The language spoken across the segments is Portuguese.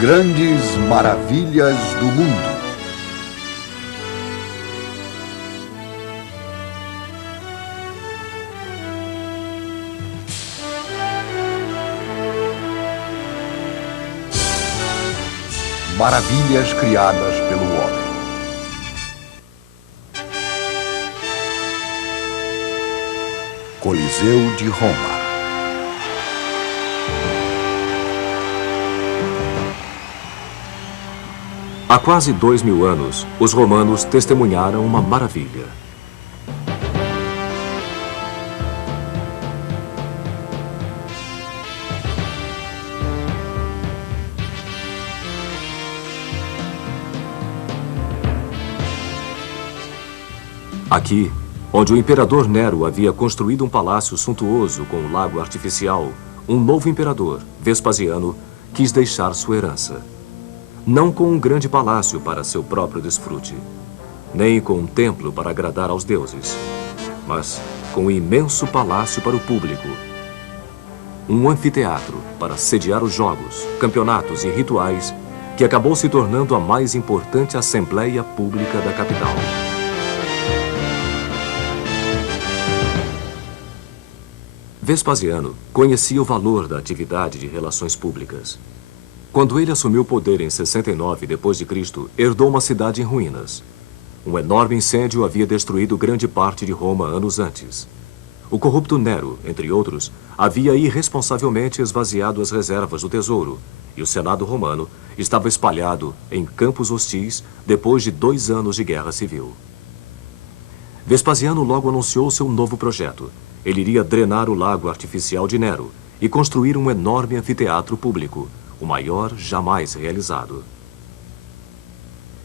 Grandes maravilhas do mundo. Maravilhas criadas pelo homem. Coliseu de Roma. Há quase 2000 anos, os romanos testemunharam uma maravilha. Aqui, onde o imperador Nero havia construído um palácio suntuoso com um lago artificial, um novo imperador, Vespasiano, quis deixar sua herança. Não com um grande palácio para seu próprio desfrute, nem com um templo para agradar aos deuses, mas com um imenso palácio para o público. Um anfiteatro para sediar os jogos, campeonatos e rituais que acabou se tornando a mais importante assembleia pública da capital. Vespasiano conhecia o valor da atividade de relações públicas. Quando ele assumiu o poder em 69 d.C., herdou uma cidade em ruínas. Um enorme incêndio havia destruído grande parte de Roma anos antes. O corrupto Nero, entre outros, havia irresponsavelmente esvaziado as reservas do tesouro, e o Senado romano estava espalhado em campos hostis depois de 2 anos de guerra civil. Vespasiano logo anunciou seu novo projeto. Ele iria drenar o lago artificial de Nero e construir um enorme anfiteatro público, o maior jamais realizado.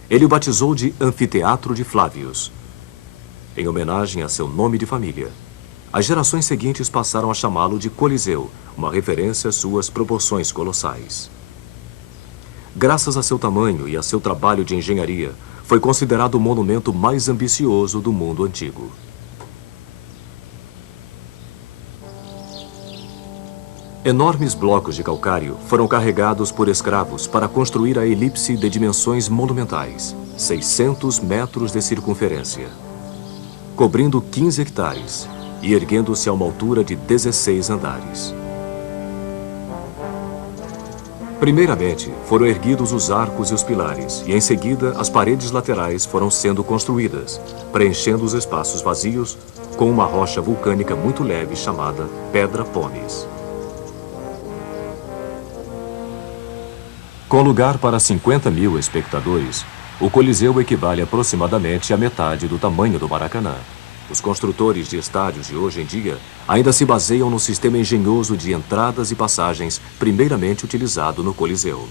Ele o batizou de Anfiteatro de Flávios, em homenagem a seu nome de família. As gerações seguintes passaram a chamá-lo de Coliseu, uma referência às suas proporções colossais. Graças a seu tamanho e a seu trabalho de engenharia, foi considerado o monumento mais ambicioso do mundo antigo. Enormes blocos de calcário foram carregados por escravos para construir a elipse de dimensões monumentais, 600 metros de circunferência, cobrindo 15 hectares e erguendo-se a uma altura de 16 andares. Primeiramente, foram erguidos os arcos e os pilares, e em seguida as paredes laterais foram sendo construídas, preenchendo os espaços vazios com uma rocha vulcânica muito leve chamada Pedra Pomes. Com lugar para 50.000 espectadores, o Coliseu equivale aproximadamente à metade do tamanho do Maracanã. Os construtores de estádios de hoje em dia ainda se baseiam no sistema engenhoso de entradas e passagens primeiramente utilizado no Coliseu.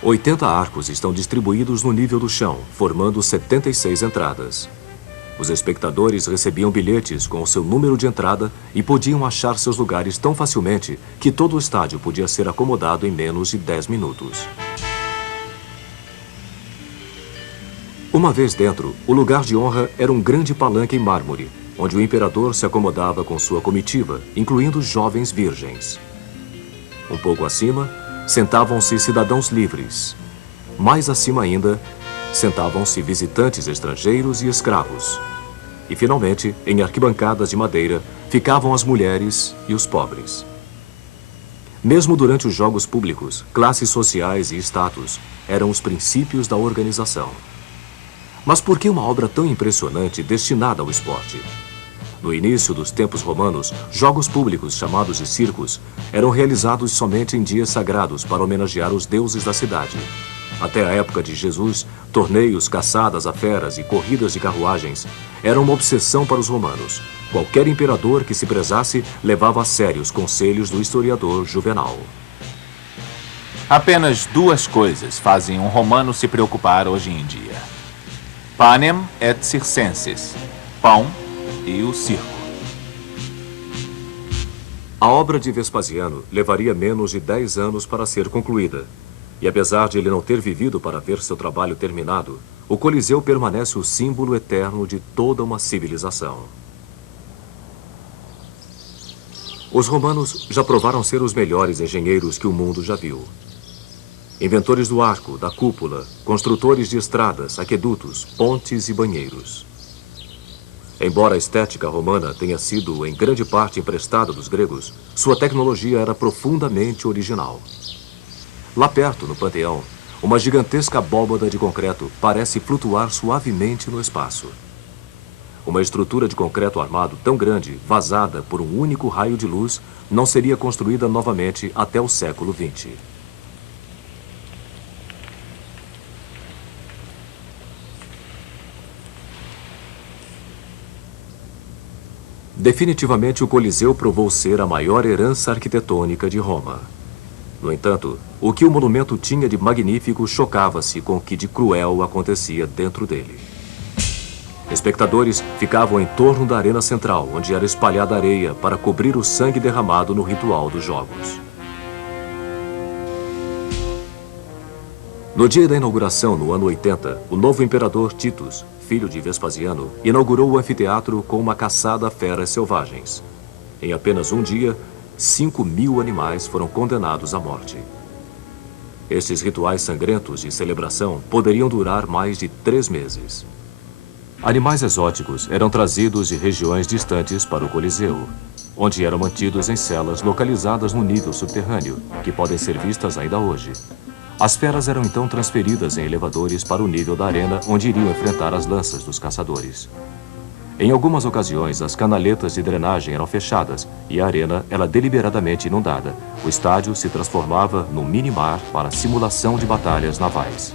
Os 80 arcos estão distribuídos no nível do chão, formando 76 entradas. Os espectadores recebiam bilhetes com o seu número de entrada e podiam achar seus lugares tão facilmente que todo o estádio podia ser acomodado em menos de 10 minutos. Uma vez dentro, o lugar de honra era um grande palanque em mármore, onde o imperador se acomodava com sua comitiva, incluindo jovens virgens. Um pouco acima, sentavam-se cidadãos livres. Mais acima ainda, sentavam-se visitantes estrangeiros e escravos. E, finalmente, em arquibancadas de madeira, ficavam as mulheres e os pobres. Mesmo durante os jogos públicos, classes sociais e status eram os princípios da organização. Mas por que uma obra tão impressionante destinada ao esporte? No início dos tempos romanos, jogos públicos chamados de circos eram realizados somente em dias sagrados para homenagear os deuses da cidade. Até a época de Jesus, torneios, caçadas a feras e corridas de carruagens eram uma obsessão para os romanos. Qualquer imperador que se prezasse levava a sério os conselhos do historiador Juvenal. Apenas 2 coisas fazem um romano se preocupar hoje em dia: panem et circenses, pão e o circo. A obra de Vespasiano levaria menos de 10 anos para ser concluída. E apesar de ele não ter vivido para ver seu trabalho terminado, o Coliseu permanece o símbolo eterno de toda uma civilização. Os romanos já provaram ser os melhores engenheiros que o mundo já viu. Inventores do arco, da cúpula, construtores de estradas, aquedutos, pontes e banheiros. Embora a estética romana tenha sido em grande parte emprestada dos gregos, sua tecnologia era profundamente original. Lá perto, no Panteão, uma gigantesca abóbada de concreto parece flutuar suavemente no espaço. Uma estrutura de concreto armado tão grande, vazada por um único raio de luz, não seria construída novamente até o século XX. Definitivamente, o Coliseu provou ser a maior herança arquitetônica de Roma. No entanto, o que o monumento tinha de magnífico chocava-se com o que de cruel acontecia dentro dele. Espectadores ficavam em torno da arena central, onde era espalhada areia para cobrir o sangue derramado no ritual dos jogos. No dia da inauguração, no ano 80, o novo imperador Titus, filho de Vespasiano, inaugurou o anfiteatro com uma caçada a feras selvagens. Em apenas um dia, 5.000 animais foram condenados à morte. Estes rituais sangrentos de celebração poderiam durar mais de 3 meses. Animais exóticos eram trazidos de regiões distantes para o Coliseu, onde eram mantidos em celas localizadas no nível subterrâneo, que podem ser vistas ainda hoje. As feras eram então transferidas em elevadores para o nível da arena, onde iriam enfrentar as lanças dos caçadores. Em algumas ocasiões, as canaletas de drenagem eram fechadas e a arena era deliberadamente inundada. O estádio se transformava num mini-mar para simulação de batalhas navais.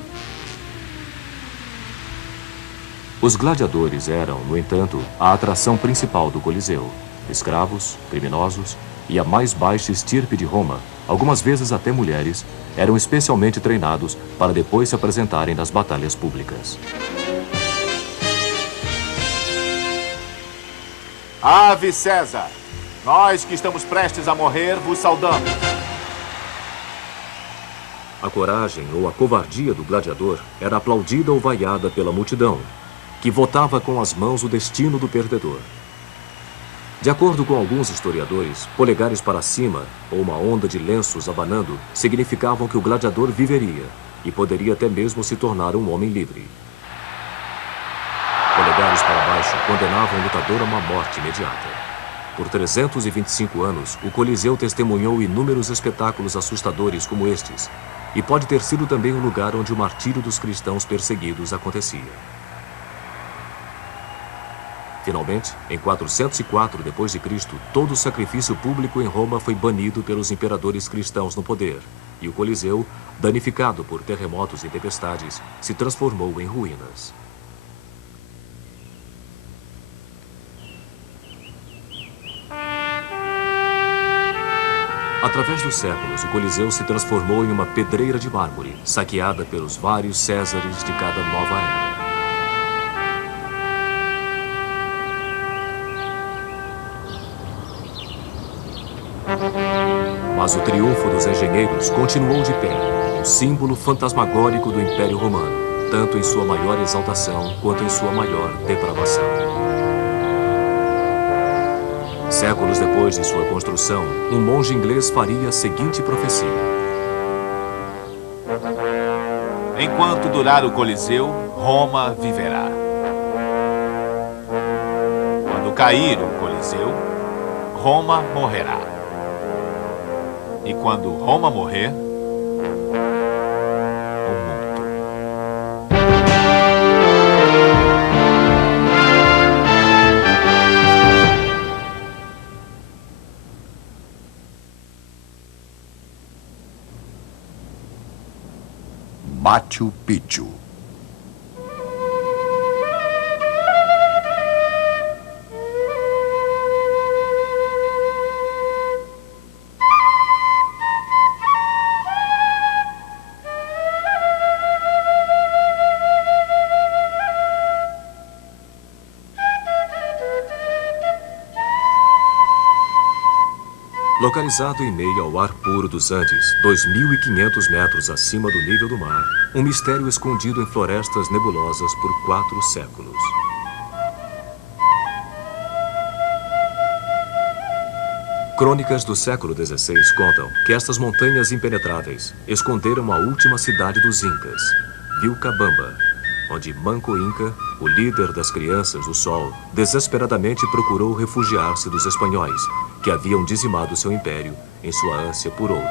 Os gladiadores eram, no entanto, a atração principal do Coliseu. Escravos, criminosos e a mais baixa estirpe de Roma, algumas vezes até mulheres, eram especialmente treinados para depois se apresentarem nas batalhas públicas. Ave César! Nós que estamos prestes a morrer, vos saudamos. A coragem ou a covardia do gladiador era aplaudida ou vaiada pela multidão, que votava com as mãos o destino do perdedor. De acordo com alguns historiadores, polegares para cima ou uma onda de lenços abanando significavam que o gladiador viveria e poderia até mesmo se tornar um homem livre. Polegares para baixo condenavam o lutador a uma morte imediata. Por 325 anos, o Coliseu testemunhou inúmeros espetáculos assustadores como estes, e pode ter sido também o lugar onde o martírio dos cristãos perseguidos acontecia. Finalmente, em 404 d.C., todo o sacrifício público em Roma foi banido pelos imperadores cristãos no poder, e o Coliseu, danificado por terremotos e tempestades, se transformou em ruínas. Através dos séculos, o Coliseu se transformou em uma pedreira de mármore, saqueada pelos vários Césares de cada nova era. Mas o triunfo dos engenheiros continuou de pé, um símbolo fantasmagórico do Império Romano, tanto em sua maior exaltação quanto em sua maior depravação. Séculos depois de sua construção, um monge inglês faria a seguinte profecia: Enquanto durar o Coliseu, Roma viverá. Quando cair o Coliseu, Roma morrerá. E quando Roma morrer, o mundo. Machu Picchu. Localizado em meio ao ar puro dos Andes, 2.500 metros acima do nível do mar, um mistério escondido em florestas nebulosas por 4 séculos. Crônicas do século XVI contam que estas montanhas impenetráveis esconderam a última cidade dos Incas, Vilcabamba, onde Manco Inca, o líder das crianças do sol, desesperadamente procurou refugiar-se dos espanhóis, que haviam dizimado seu império em sua ânsia por ouro.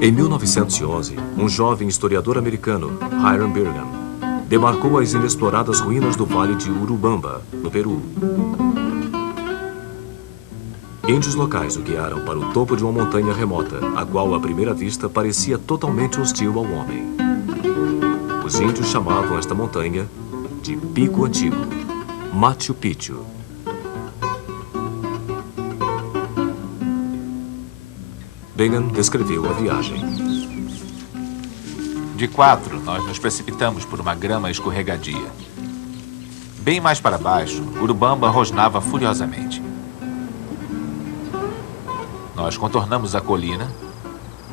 Em 1911, um jovem historiador americano, Hiram Bingham, demarcou as inexploradas ruínas do Vale de Urubamba, no Peru. Índios locais o guiaram para o topo de uma montanha remota, a qual, à primeira vista, parecia totalmente hostil ao homem. Os índios chamavam esta montanha de Pico Antigo, Machu Picchu. Bingham descreveu a viagem. De 4, nós nos precipitamos por uma grama escorregadia. Bem mais para baixo, Urubamba rosnava furiosamente. Nós contornamos a colina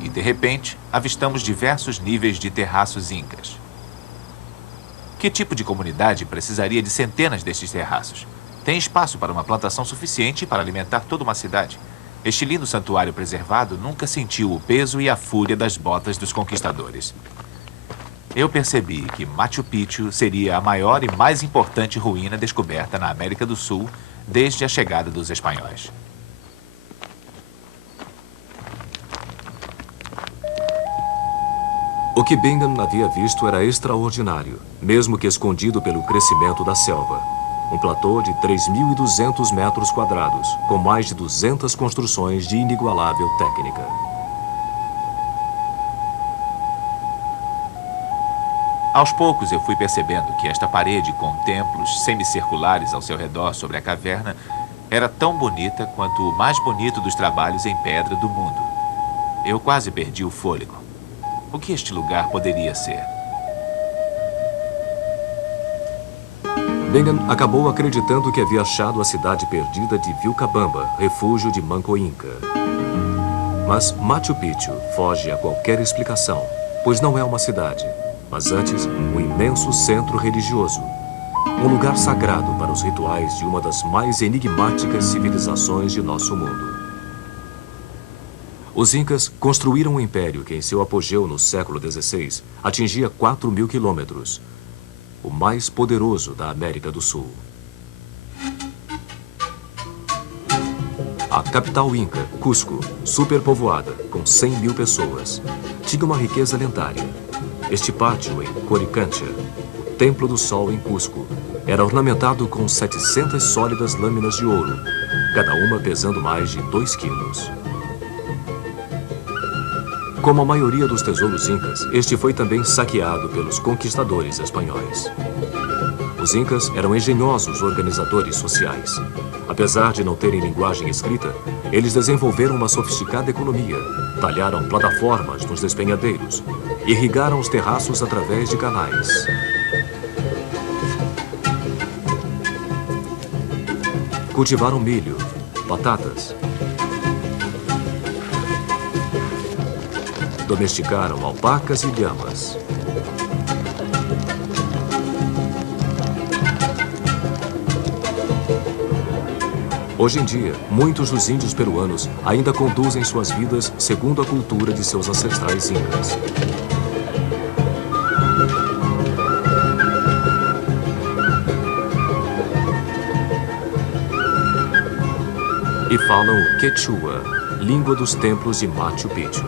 e, de repente, avistamos diversos níveis de terraços incas. Que tipo de comunidade precisaria de centenas destes terraços? Tem espaço para uma plantação suficiente para alimentar toda uma cidade. Este lindo santuário preservado nunca sentiu o peso e a fúria das botas dos conquistadores. Eu percebi que Machu Picchu seria a maior e mais importante ruína descoberta na América do Sul desde a chegada dos espanhóis. O que Bingham havia visto era extraordinário, mesmo que escondido pelo crescimento da selva. Um platô de 3.200 metros quadrados, com mais de 200 construções de inigualável técnica. Aos poucos eu fui percebendo que esta parede com templos semicirculares ao seu redor sobre a caverna era tão bonita quanto o mais bonito dos trabalhos em pedra do mundo. Eu quase perdi o fôlego. O que este lugar poderia ser? Bingham acabou acreditando que havia achado a cidade perdida de Vilcabamba, refúgio de Manco Inca. Mas Machu Picchu foge a qualquer explicação, pois não é uma cidade, mas antes um imenso centro religioso, um lugar sagrado para os rituais de uma das mais enigmáticas civilizações de nosso mundo. Os Incas construíram um império que, em seu apogeu no século XVI, atingia 4.000 quilômetros, o mais poderoso da América do Sul. A capital inca, Cusco, superpovoada, com 100.000 pessoas, tinha uma riqueza lendária. Este pátio em Coricancha, o Templo do Sol em Cusco, era ornamentado com 700 sólidas lâminas de ouro, cada uma pesando mais de 2 quilos. Como a maioria dos tesouros incas, este foi também saqueado pelos conquistadores espanhóis. Os incas eram engenhosos organizadores sociais. Apesar de não terem linguagem escrita, eles desenvolveram uma sofisticada economia, talharam plataformas nos despenhadeiros, irrigaram os terraços através de canais. Cultivaram milho, batatas. Domesticaram alpacas e lhamas. Hoje em dia, muitos dos índios peruanos ainda conduzem suas vidas segundo a cultura de seus ancestrais incas. E falam o Quechua, língua dos templos de Machu Picchu.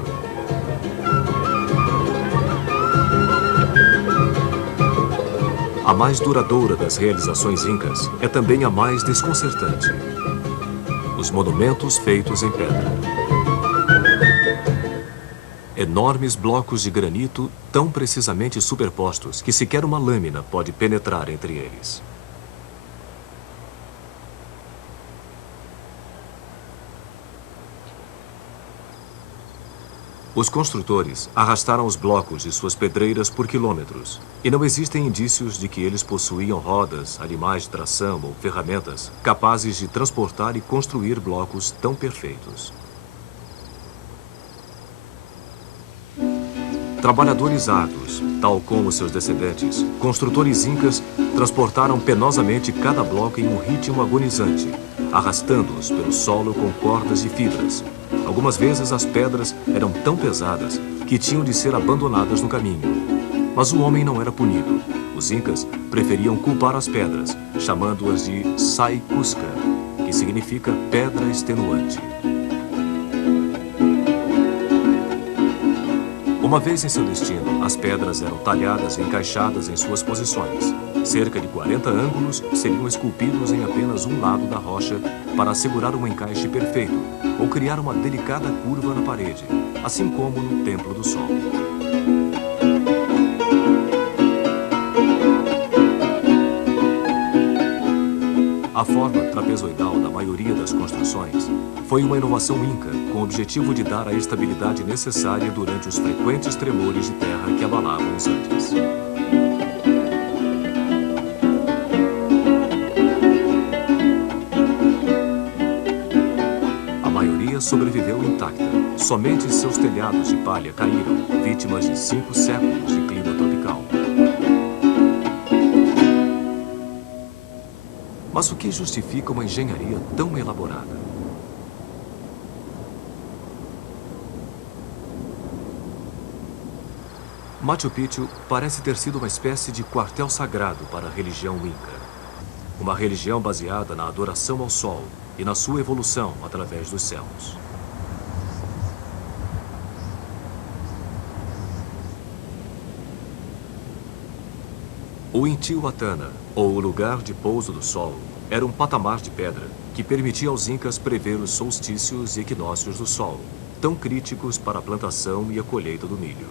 A mais duradoura das realizações incas é também a mais desconcertante. Os monumentos feitos em pedra. Enormes blocos de granito tão precisamente superpostos que sequer uma lâmina pode penetrar entre eles. Os construtores arrastaram os blocos de suas pedreiras por quilômetros, e não existem indícios de que eles possuíam rodas, animais de tração ou ferramentas capazes de transportar e construir blocos tão perfeitos. Trabalhadores árduos, tal como seus descendentes, construtores incas transportaram penosamente cada bloco em um ritmo agonizante, arrastando-os pelo solo com cordas e fibras. Algumas vezes as pedras eram tão pesadas que tinham de ser abandonadas no caminho. Mas o homem não era punido. Os incas preferiam culpar as pedras, chamando-as de sai cusca, que significa pedra extenuante. Uma vez em seu destino, as pedras eram talhadas e encaixadas em suas posições. Cerca de 40 ângulos seriam esculpidos em apenas um lado da rocha para assegurar um encaixe perfeito ou criar uma delicada curva na parede, assim como no Templo do Sol. A forma trapezoidal da maioria das construções foi uma inovação inca com o objetivo de dar a estabilidade necessária durante os frequentes tremores de terra que abalavam os Andes. A maioria sobreviveu intacta. Somente seus telhados de palha caíram, vítimas de 5 séculos de clima tropical. Mas o que justifica uma engenharia tão elaborada? Machu Picchu parece ter sido uma espécie de quartel sagrado para a religião Inca. Uma religião baseada na adoração ao sol e na sua evolução através dos céus. O Intihuatana, ou o lugar de pouso do sol, era um patamar de pedra que permitia aos incas prever os solstícios e equinócios do sol, tão críticos para a plantação e a colheita do milho.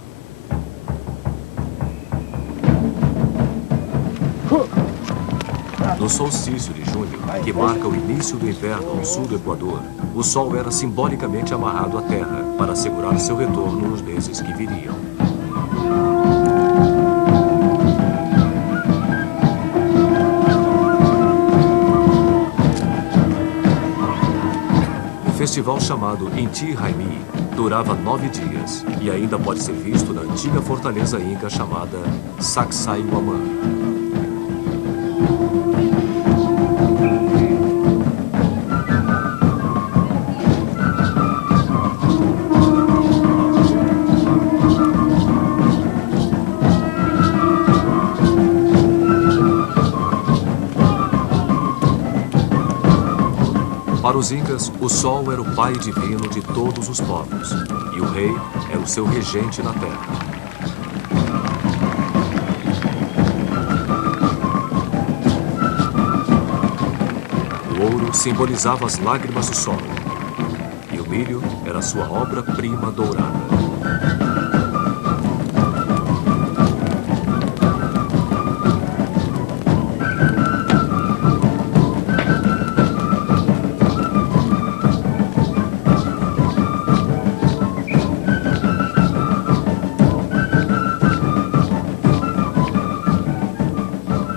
No solstício de junho, que marca o início do inverno no sul do Equador, o sol era simbolicamente amarrado à terra para assegurar seu retorno nos meses que viriam. O festival chamado Inti Raymi durava 9 dias e ainda pode ser visto na antiga fortaleza inca chamada Sacsayhuamán. Para os incas, o sol era o pai divino de todos os povos, e o rei era o seu regente na terra. O ouro simbolizava as lágrimas do sol, e o milho era sua obra-prima dourada.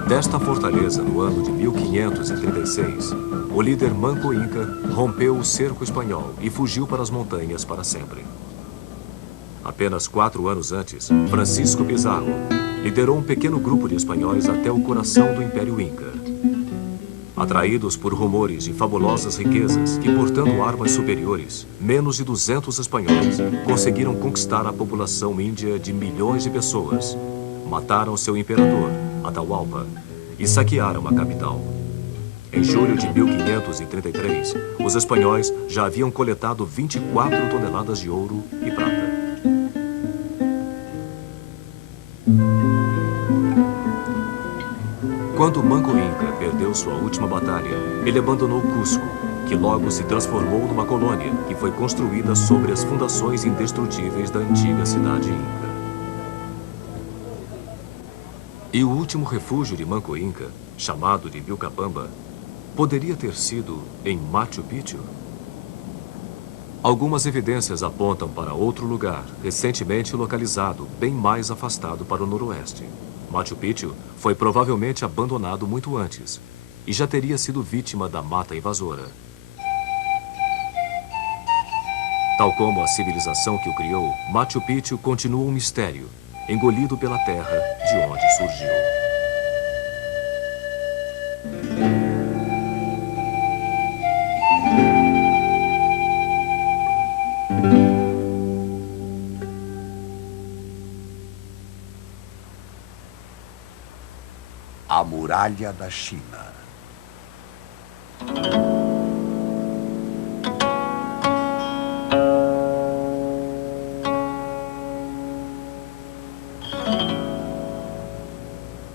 Desta fortaleza, no ano de 1536, o líder Manco Inca rompeu o cerco espanhol e fugiu para as montanhas para sempre. Apenas 4 anos antes, Francisco Pizarro liderou um pequeno grupo de espanhóis até o coração do Império Inca. Atraídos por rumores de fabulosas riquezas e portando armas superiores, menos de 200 espanhóis conseguiram conquistar a população índia de milhões de pessoas. Mataram seu imperador, Atahualpa, e saquearam a capital. Em julho de 1533, os espanhóis já haviam coletado 24 toneladas de ouro e prata. Quando Manco Inca perdeu sua última batalha, ele abandonou Cusco, que logo se transformou numa colônia que foi construída sobre as fundações indestrutíveis da antiga cidade Inca. E o último refúgio de Manco Inca, chamado de Vilcabamba, poderia ter sido em Machu Picchu? Algumas evidências apontam para outro lugar, recentemente localizado, bem mais afastado para o noroeste. Machu Picchu foi provavelmente abandonado muito antes e já teria sido vítima da mata invasora. Tal como a civilização que o criou, Machu Picchu continua um mistério, engolido pela terra de onde surgiu. A Muralha da China.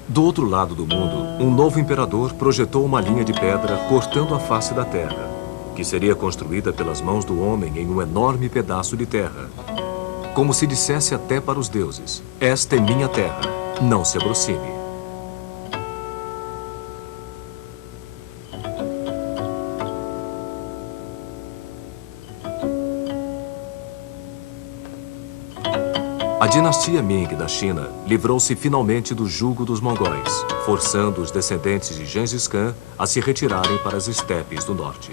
Do outro lado do mundo, um novo imperador projetou uma linha de pedra cortando a face da terra, que seria construída pelas mãos do homem em um enorme pedaço de terra. Como se dissesse até para os deuses: esta é minha terra, não se aproxime. A dinastia Ming da China livrou-se finalmente do jugo dos mongóis, forçando os descendentes de Gengis Khan a se retirarem para as estepes do norte.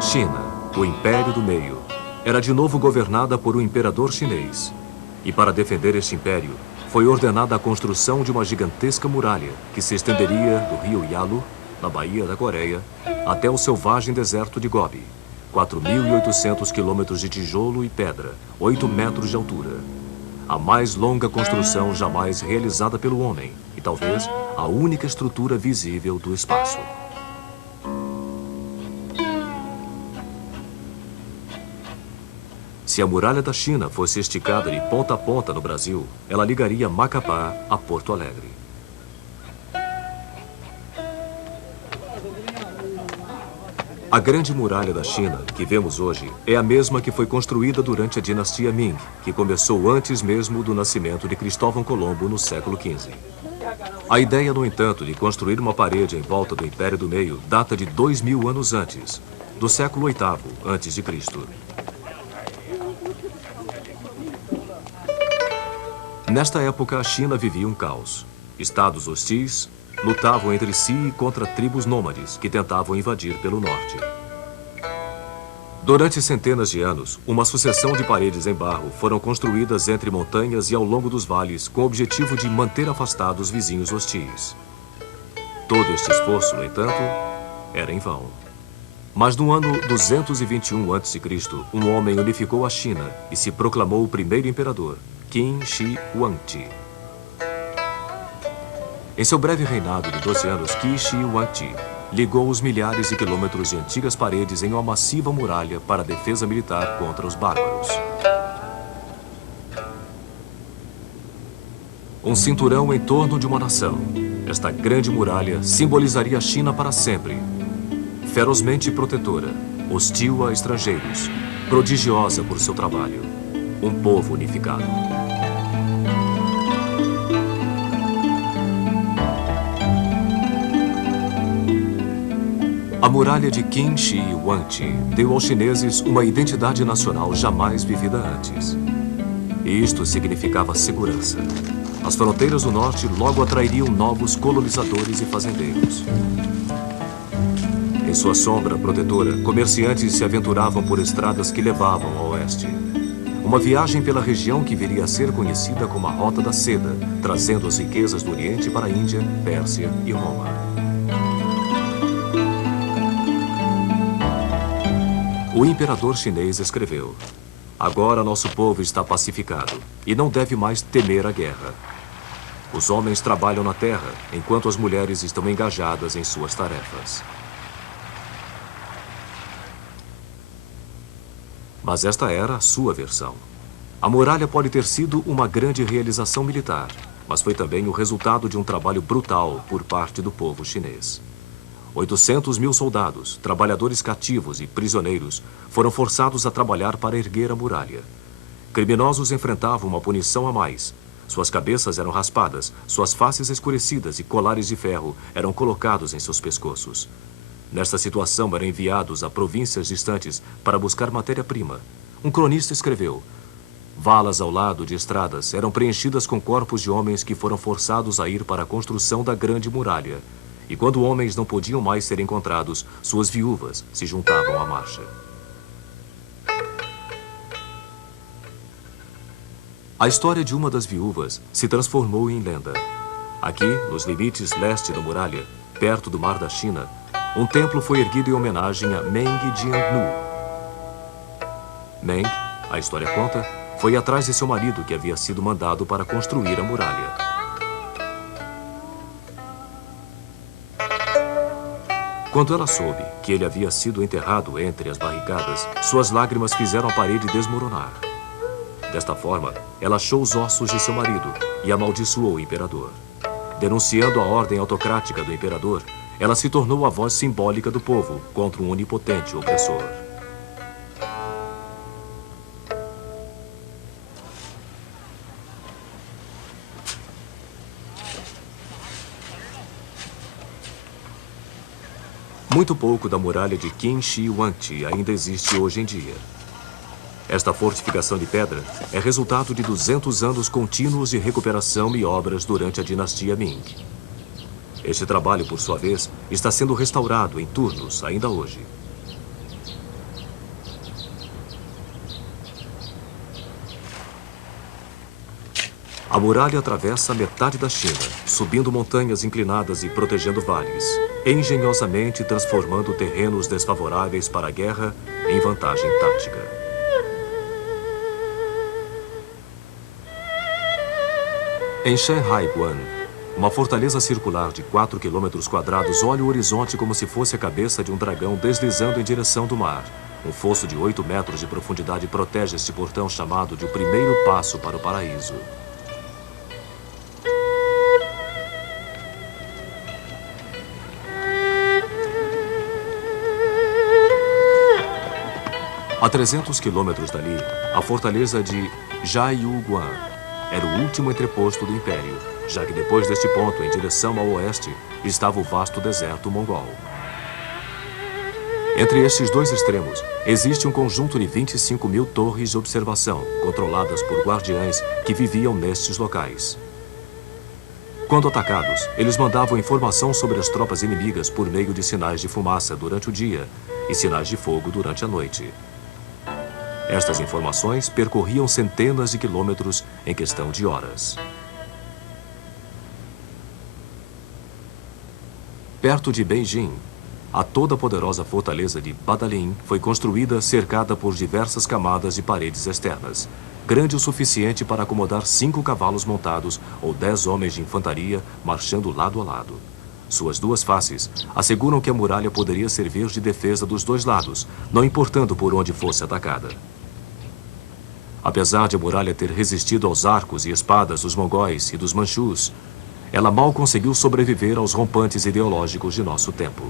China, o Império do Meio, era de novo governada por um imperador chinês. E para defender este império, foi ordenada a construção de uma gigantesca muralha que se estenderia do rio Yalu, na Baía da Coreia, até o selvagem deserto de Gobi. 4.800 quilômetros de tijolo e pedra, 8 metros de altura. A mais longa construção jamais realizada pelo homem e talvez a única estrutura visível do espaço. Se a muralha da China fosse esticada de ponta a ponta no Brasil, ela ligaria Macapá a Porto Alegre. A Grande Muralha da China, que vemos hoje, é a mesma que foi construída durante a dinastia Ming, que começou antes mesmo do nascimento de Cristóvão Colombo no século XV. A ideia, no entanto, de construir uma parede em volta do Império do Meio data de 2.000 anos antes, do século VIII a.C. Nesta época, a China vivia um caos. Estados hostis lutavam entre si e contra tribos nômades que tentavam invadir pelo norte. Durante centenas de anos, uma sucessão de paredes em barro foram construídas entre montanhas e ao longo dos vales com o objetivo de manter afastados vizinhos hostis. Todo este esforço, no entanto, era em vão. Mas no ano 221 a.C., um homem unificou a China e se proclamou o primeiro imperador, Qin Shi Huangdi. Em seu breve reinado de 12 anos, Qin Shi Huangdi ligou os milhares de quilômetros de antigas paredes em uma massiva muralha para a defesa militar contra os bárbaros. Um cinturão em torno de uma nação. Esta grande muralha simbolizaria a China para sempre. Ferozmente protetora, hostil a estrangeiros, prodigiosa por seu trabalho. Um povo unificado. A muralha de Qin Shi Huangdi deu aos chineses uma identidade nacional jamais vivida antes. E isto significava segurança. As fronteiras do norte logo atrairiam novos colonizadores e fazendeiros. Em sua sombra protetora, comerciantes se aventuravam por estradas que levavam ao oeste. Uma viagem pela região que viria a ser conhecida como a Rota da Seda, trazendo as riquezas do Oriente para a Índia, Pérsia e Roma. O imperador chinês escreveu: agora nosso povo está pacificado e não deve mais temer a guerra. Os homens trabalham na terra, enquanto as mulheres estão engajadas em suas tarefas. Mas esta era a sua versão. A muralha pode ter sido uma grande realização militar, mas foi também o resultado de um trabalho brutal por parte do povo chinês. 800 mil soldados, trabalhadores cativos e prisioneiros foram forçados a trabalhar para erguer a muralha. Criminosos enfrentavam uma punição a mais. Suas cabeças eram raspadas, suas faces escurecidas e colares de ferro eram colocados em seus pescoços. Nesta situação, eram enviados a províncias distantes para buscar matéria-prima. Um cronista escreveu: valas ao lado de estradas eram preenchidas com corpos de homens que foram forçados a ir para a construção da grande muralha. E quando homens não podiam mais ser encontrados, suas viúvas se juntavam à marcha. A história de uma das viúvas se transformou em lenda. Aqui, nos limites leste da muralha, perto do Mar da China, um templo foi erguido em homenagem a Meng Jiannu. Meng, a história conta, foi atrás de seu marido que havia sido mandado para construir a muralha. Quando ela soube que ele havia sido enterrado entre as barricadas, suas lágrimas fizeram a parede desmoronar. Desta forma, ela achou os ossos de seu marido e amaldiçoou o imperador. Denunciando a ordem autocrática do imperador, ela se tornou a voz simbólica do povo contra um onipotente opressor. Muito pouco da muralha de Qin Shi Huangdi ainda existe hoje em dia. Esta fortificação de pedra é resultado de 200 anos contínuos de recuperação e obras durante a dinastia Ming. Este trabalho, por sua vez, está sendo restaurado em turnos ainda hoje. A muralha atravessa metade da China, subindo montanhas inclinadas e protegendo vales, engenhosamente transformando terrenos desfavoráveis para a guerra em vantagem tática. Em Shanhai Guan, uma fortaleza circular de 4 quilômetros quadrados olha o horizonte como se fosse a cabeça de um dragão deslizando em direção do mar. Um fosso de 8 metros de profundidade protege este portão chamado de o primeiro passo para o paraíso. A 300 quilômetros dali, a fortaleza de Jiayuguan era o último entreposto do Império, já que depois deste ponto, em direção ao oeste, estava o vasto deserto mongol. Entre estes dois extremos, existe um conjunto de 25 mil torres de observação, controladas por guardiães que viviam nestes locais. Quando atacados, eles mandavam informação sobre as tropas inimigas por meio de sinais de fumaça durante o dia e sinais de fogo durante a noite. Estas informações percorriam centenas de quilômetros em questão de horas. Perto de Beijing, a toda poderosa fortaleza de Badalin foi construída cercada por diversas camadas de paredes externas, grande o suficiente para acomodar 5 cavalos montados ou 10 homens de infantaria marchando lado a lado. Suas duas faces asseguram que a muralha poderia servir de defesa dos dois lados, não importando por onde fosse atacada. Apesar de a muralha ter resistido aos arcos e espadas dos mongóis e dos manchus, ela mal conseguiu sobreviver aos rompantes ideológicos de nosso tempo.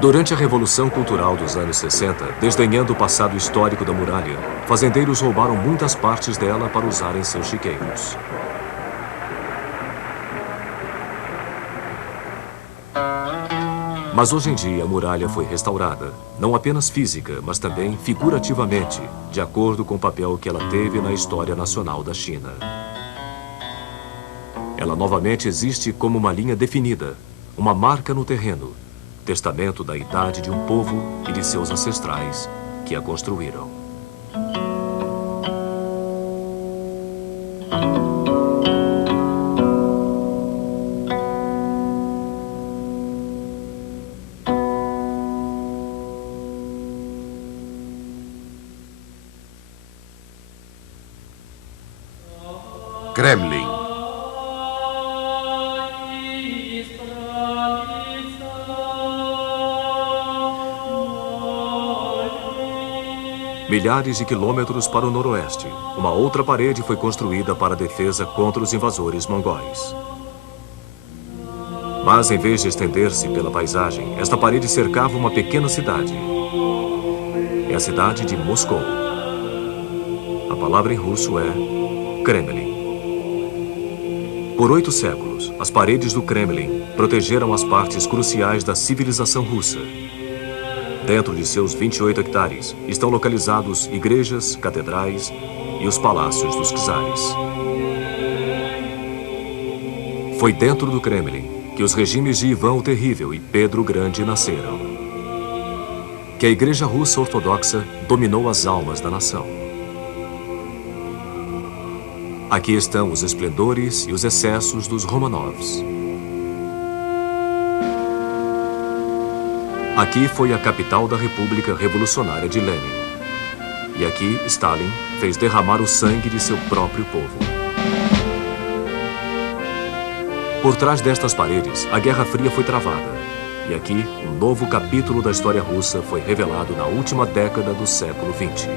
Durante a Revolução Cultural dos anos 60, desdenhando o passado histórico da muralha, fazendeiros roubaram muitas partes dela para usar em seus chiqueiros. Mas hoje em dia a muralha foi restaurada, não apenas física, mas também figurativamente, de acordo com o papel que ela teve na história nacional da China. Ela novamente existe como uma linha definida, uma marca no terreno, testamento da idade de um povo e de seus ancestrais que a construíram. Kremlin. Milhares de quilômetros para o noroeste, uma outra parede foi construída para a defesa contra os invasores mongóis. Mas, em vez de estender-se pela paisagem, esta parede cercava uma pequena cidade. É a cidade de Moscou. A palavra em russo é Kremlin. Por 8 séculos, as paredes do Kremlin protegeram as partes cruciais da civilização russa. Dentro de seus 28 hectares estão localizados igrejas, catedrais e os palácios dos czares. Foi dentro do Kremlin que os regimes de Ivan o Terrível e Pedro o Grande nasceram. Que a Igreja Russa Ortodoxa dominou as almas da nação. Aqui estão os esplendores e os excessos dos Romanovs. Aqui foi a capital da República Revolucionária de Lenin. E aqui Stalin fez derramar o sangue de seu próprio povo. Por trás destas paredes, a Guerra Fria foi travada. E aqui, um novo capítulo da história russa foi revelado na última década do século XX.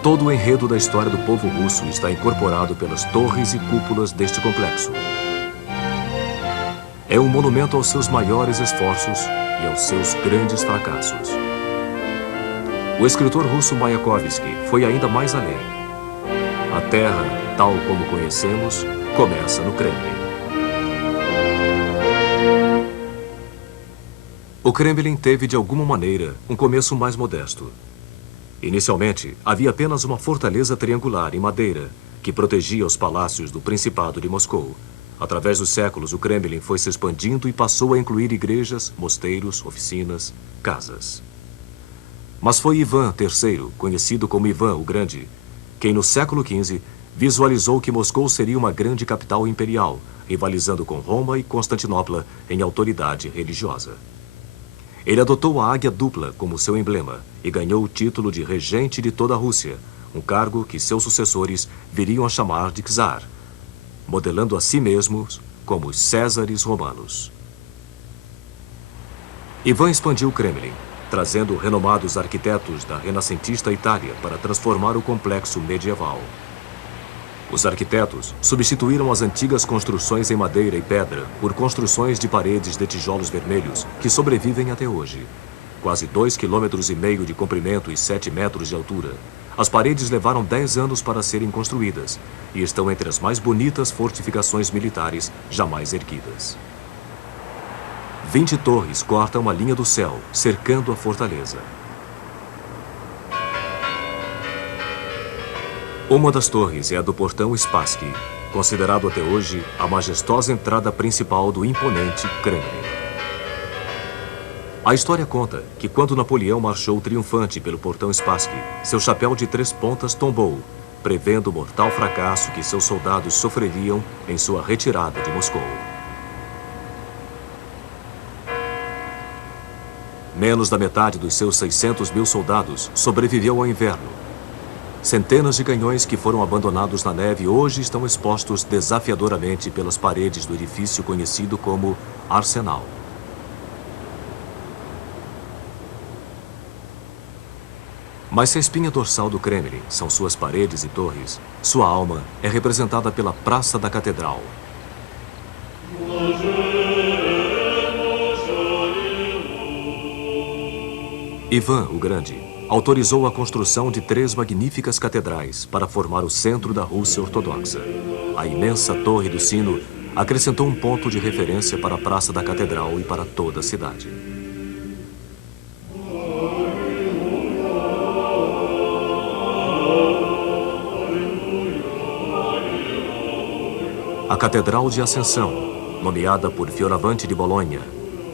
Todo o enredo da história do povo russo está incorporado pelas torres e cúpulas deste complexo. É um monumento aos seus maiores esforços e aos seus grandes fracassos. O escritor russo Mayakovsky foi ainda mais além. A Terra, tal como conhecemos, começa no Kremlin. O Kremlin teve, de alguma maneira, um começo mais modesto. Inicialmente, havia apenas uma fortaleza triangular em madeira que protegia os palácios do Principado de Moscou. Através dos séculos, o Kremlin foi se expandindo e passou a incluir igrejas, mosteiros, oficinas, casas. Mas foi Ivan III, conhecido como Ivan o Grande, quem no século XV visualizou que Moscou seria uma grande capital imperial, rivalizando com Roma e Constantinopla em autoridade religiosa. Ele adotou a águia dupla como seu emblema e ganhou o título de regente de toda a Rússia, um cargo que seus sucessores viriam a chamar de czar, modelando a si mesmos como os Césares romanos. Ivan expandiu o Kremlin, trazendo renomados arquitetos da renascentista Itália para transformar o complexo medieval. Os arquitetos substituíram as antigas construções em madeira e pedra por construções de paredes de tijolos vermelhos que sobrevivem até hoje. Quase 2,5 km de comprimento e 7 metros de altura. As paredes levaram 10 anos para serem construídas e estão entre as mais bonitas fortificações militares jamais erguidas. 20 torres cortam a linha do céu, cercando a fortaleza. Uma das torres é a do portão Spassky, considerado até hoje a majestosa entrada principal do imponente Kremlin. A história conta que quando Napoleão marchou triunfante pelo portão Spassky, seu chapéu de 3 pontas tombou, prevendo o mortal fracasso que seus soldados sofreriam em sua retirada de Moscou. Menos da metade dos seus 600 mil soldados sobreviveu ao inverno. Centenas de canhões que foram abandonados na neve hoje estão expostos desafiadoramente pelas paredes do edifício conhecido como Arsenal. Mas se a espinha dorsal do Kremlin são suas paredes e torres, sua alma é representada pela Praça da Catedral. Ivan o Grande autorizou a construção de 3 magníficas catedrais para formar o centro da Rússia Ortodoxa. A imensa Torre do Sino acrescentou um ponto de referência para a Praça da Catedral e para toda a cidade. A Catedral de Ascensão, nomeada por Fioravante de Bolonha,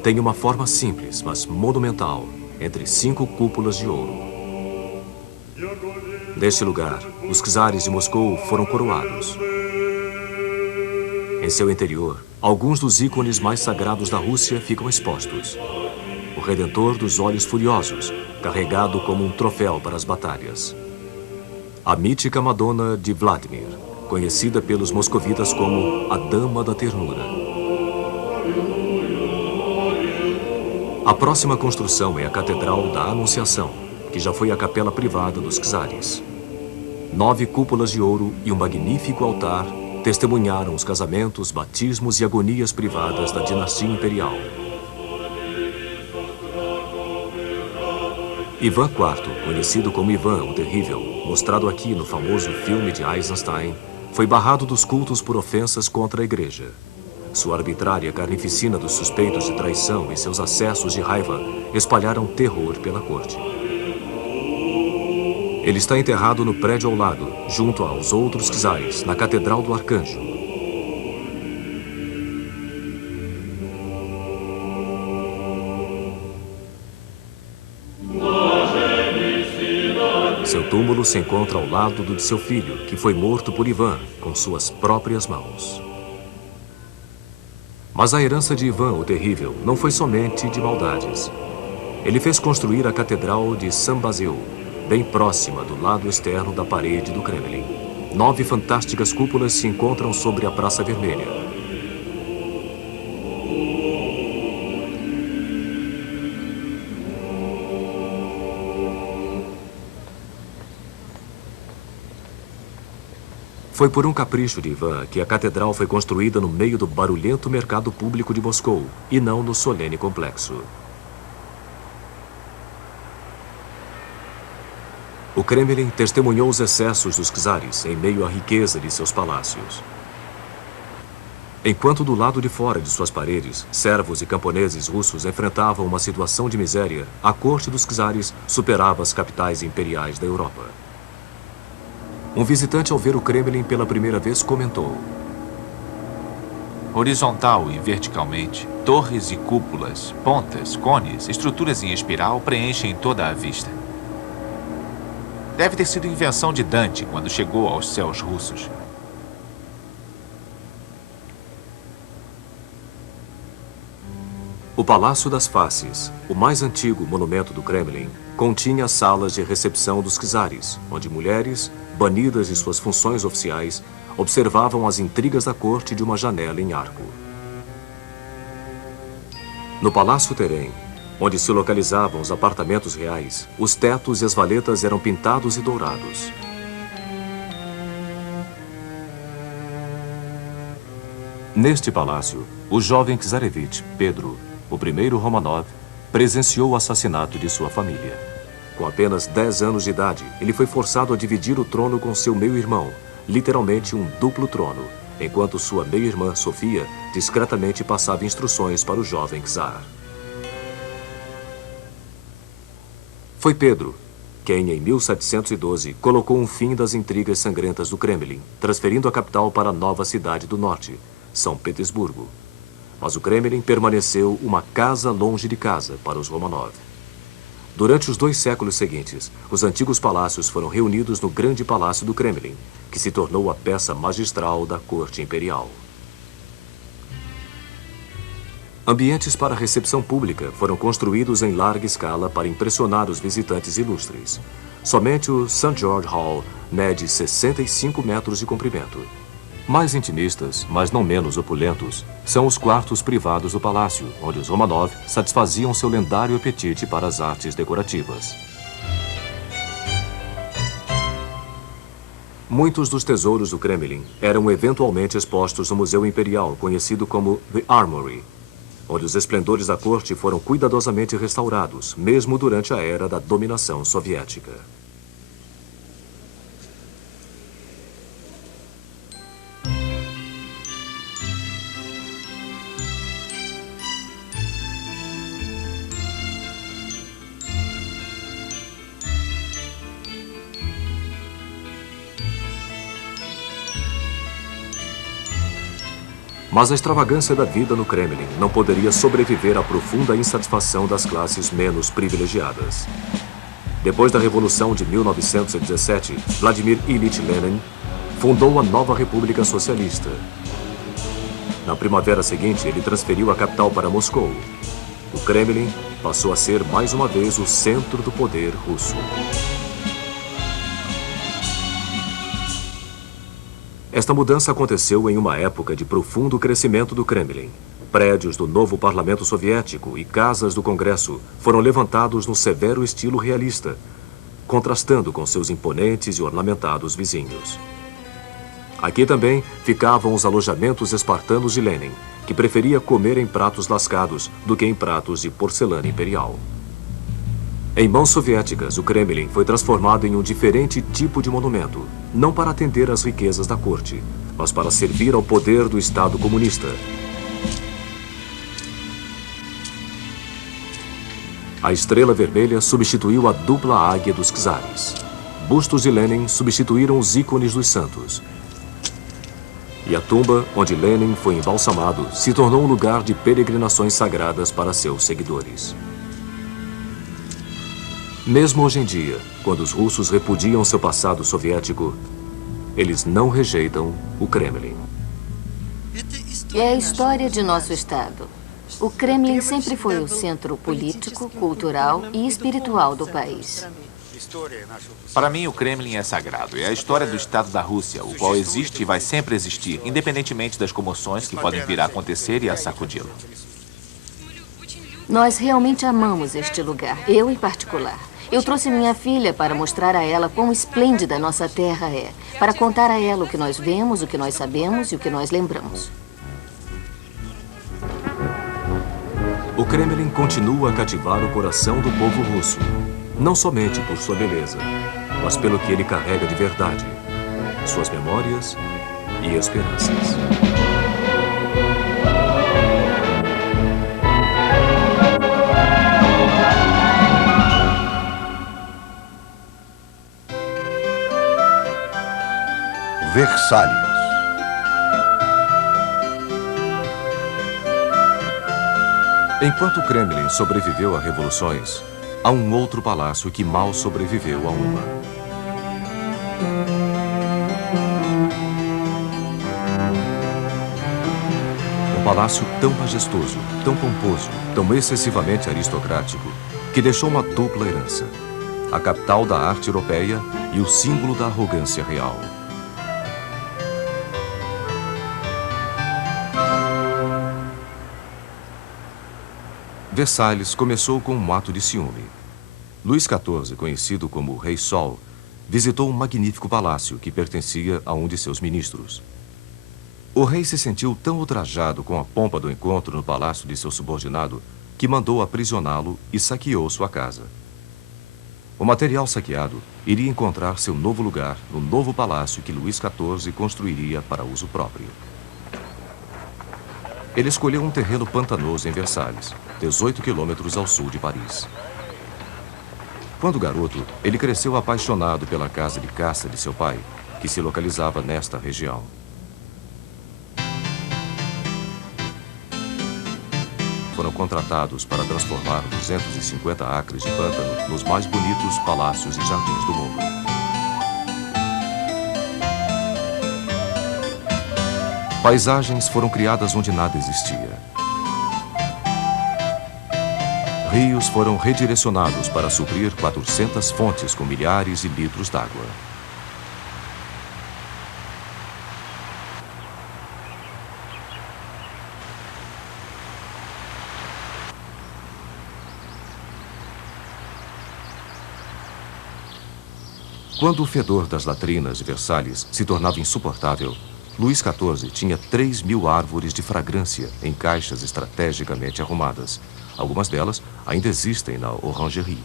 tem uma forma simples, mas monumental, entre 5 cúpulas de ouro. Neste lugar, os czares de Moscou foram coroados. Em seu interior, alguns dos ícones mais sagrados da Rússia ficam expostos. O Redentor dos Olhos Furiosos, carregado como um troféu para as batalhas. A mítica Madonna de Vladimir, conhecida pelos moscovitas como a Dama da Ternura. A próxima construção é a Catedral da Anunciação, que já foi a capela privada dos czares. 9 cúpulas de ouro e um magnífico altar testemunharam os casamentos, batismos e agonias privadas da dinastia imperial. Ivan IV, conhecido como Ivan o Terrível, mostrado aqui no famoso filme de Eisenstein, foi barrado dos cultos por ofensas contra a igreja. Sua arbitrária carnificina dos suspeitos de traição e seus acessos de raiva espalharam terror pela corte. Ele está enterrado no prédio ao lado, junto aos outros czares, na Catedral do Arcanjo. Seu túmulo se encontra ao lado do de seu filho, que foi morto por Ivan com suas próprias mãos. Mas a herança de Ivan o Terrível não foi somente de maldades. Ele fez construir a Catedral de São Basil, bem próxima do lado externo da parede do Kremlin. 9 fantásticas cúpulas se encontram sobre a Praça Vermelha. Foi por um capricho de Ivan que a catedral foi construída no meio do barulhento mercado público de Moscou e não no solene complexo. O Kremlin testemunhou os excessos dos czares em meio à riqueza de seus palácios. Enquanto do lado de fora de suas paredes, servos e camponeses russos enfrentavam uma situação de miséria, a corte dos czares superava as capitais imperiais da Europa. Um visitante, ao ver o Kremlin pela primeira vez, comentou: horizontal e verticalmente, torres e cúpulas, pontas, cones, estruturas em espiral preenchem toda a vista. Deve ter sido invenção de Dante quando chegou aos céus russos. O Palácio das Faces, o mais antigo monumento do Kremlin, continha salas de recepção dos czares, onde mulheres, banidas de suas funções oficiais, observavam as intrigas da corte de uma janela em arco. No Palácio Terem, onde se localizavam os apartamentos reais, os tetos e as valetas eram pintados e dourados. Neste palácio, o jovem czarevich Pedro, o primeiro Romanov, presenciou o assassinato de sua família. Com apenas 10 anos de idade, ele foi forçado a dividir o trono com seu meio-irmão, literalmente um duplo trono, enquanto sua meia-irmã, Sofia, discretamente passava instruções para o jovem czar. Foi Pedro quem, em 1712, colocou um fim das intrigas sangrentas do Kremlin, transferindo a capital para a nova cidade do norte, São Petersburgo. Mas o Kremlin permaneceu uma casa longe de casa para os Romanov. Durante os 2 séculos seguintes, os antigos palácios foram reunidos no Grande Palácio do Kremlin, que se tornou a peça magistral da corte imperial. Ambientes para recepção pública foram construídos em larga escala para impressionar os visitantes ilustres. Somente o St. George Hall mede 65 metros de comprimento. Mais intimistas, mas não menos opulentos, são os quartos privados do palácio, onde os Romanov satisfaziam seu lendário apetite para as artes decorativas. Muitos dos tesouros do Kremlin eram eventualmente expostos no Museu Imperial, conhecido como The Armory, onde os esplendores da corte foram cuidadosamente restaurados, mesmo durante a era da dominação soviética. Mas a extravagância da vida no Kremlin não poderia sobreviver à profunda insatisfação das classes menos privilegiadas. Depois da Revolução de 1917, Vladimir Ilyich Lenin fundou a nova República Socialista. Na primavera seguinte, ele transferiu a capital para Moscou. O Kremlin passou a ser mais uma vez o centro do poder russo. Esta mudança aconteceu em uma época de profundo crescimento do Kremlin. Prédios do novo parlamento soviético e casas do Congresso foram levantados no severo estilo realista, contrastando com seus imponentes e ornamentados vizinhos. Aqui também ficavam os alojamentos espartanos de Lenin, que preferia comer em pratos lascados do que em pratos de porcelana imperial. Em mãos soviéticas, o Kremlin foi transformado em um diferente tipo de monumento, não para atender às riquezas da corte, mas para servir ao poder do Estado comunista. A estrela vermelha substituiu a dupla águia dos czares. Bustos de Lenin substituíram os ícones dos santos. E a tumba onde Lenin foi embalsamado se tornou um lugar de peregrinações sagradas para seus seguidores. Mesmo hoje em dia, quando os russos repudiam seu passado soviético, eles não rejeitam o Kremlin. É a história de nosso Estado. O Kremlin sempre foi o centro político, cultural e espiritual do país. Para mim, o Kremlin é sagrado. É a história do Estado da Rússia, o qual existe e vai sempre existir, independentemente das comoções que podem vir a acontecer e a sacudi-lo. Nós realmente amamos este lugar, eu em particular. Eu trouxe minha filha para mostrar a ela quão esplêndida nossa terra é, para contar a ela o que nós vemos, o que nós sabemos e o que nós lembramos. O Kremlin continua a cativar o coração do povo russo, não somente por sua beleza, mas pelo que ele carrega de verdade, suas memórias e esperanças. Versalhes. Enquanto o Kremlin sobreviveu a revoluções, há um outro palácio que mal sobreviveu a uma. Um palácio tão majestoso, tão pomposo, tão excessivamente aristocrático, que deixou uma dupla herança: a capital da arte europeia e o símbolo da arrogância real. Versalhes começou com um ato de ciúme. Luís XIV, conhecido como o Rei Sol, visitou um magnífico palácio que pertencia a um de seus ministros. O rei se sentiu tão ultrajado com a pompa do encontro no palácio de seu subordinado que mandou aprisioná-lo e saqueou sua casa. O material saqueado iria encontrar seu novo lugar no novo palácio que Luís XIV construiria para uso próprio. Ele escolheu um terreno pantanoso em Versalhes, 18 quilômetros ao sul de Paris. Quando garoto, ele cresceu apaixonado pela casa de caça de seu pai, que se localizava nesta região. Foram contratados para transformar 250 acres de pântano nos mais bonitos palácios e jardins do mundo. Paisagens foram criadas onde nada existia. Rios foram redirecionados para suprir 400 fontes com milhares de litros d'água. Quando o fedor das latrinas de Versalhes se tornava insuportável, Luís XIV tinha 3.000 árvores de fragrância em caixas estrategicamente arrumadas. Algumas delas ainda existem na Orangerie.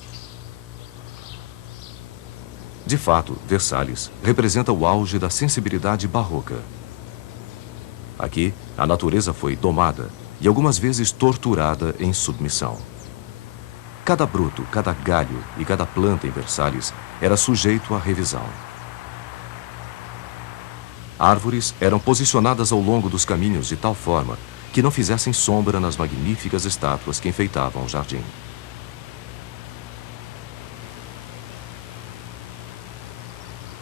De fato, Versalhes representa o auge da sensibilidade barroca. Aqui, a natureza foi domada e algumas vezes torturada em submissão. Cada broto, cada galho e cada planta em Versalhes era sujeito à revisão. Árvores eram posicionadas ao longo dos caminhos de tal forma que não fizessem sombra nas magníficas estátuas que enfeitavam o jardim.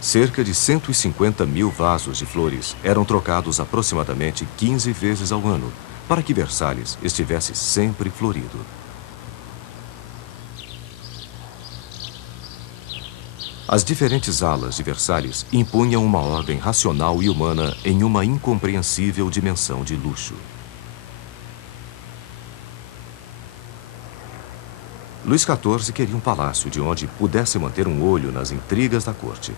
Cerca de 150.000 vasos de flores eram trocados aproximadamente 15 vezes ao ano, para que Versalhes estivesse sempre florido. As diferentes alas de Versalhes impunham uma ordem racional e humana em uma incompreensível dimensão de luxo. Luís XIV queria um palácio de onde pudesse manter um olho nas intrigas da corte.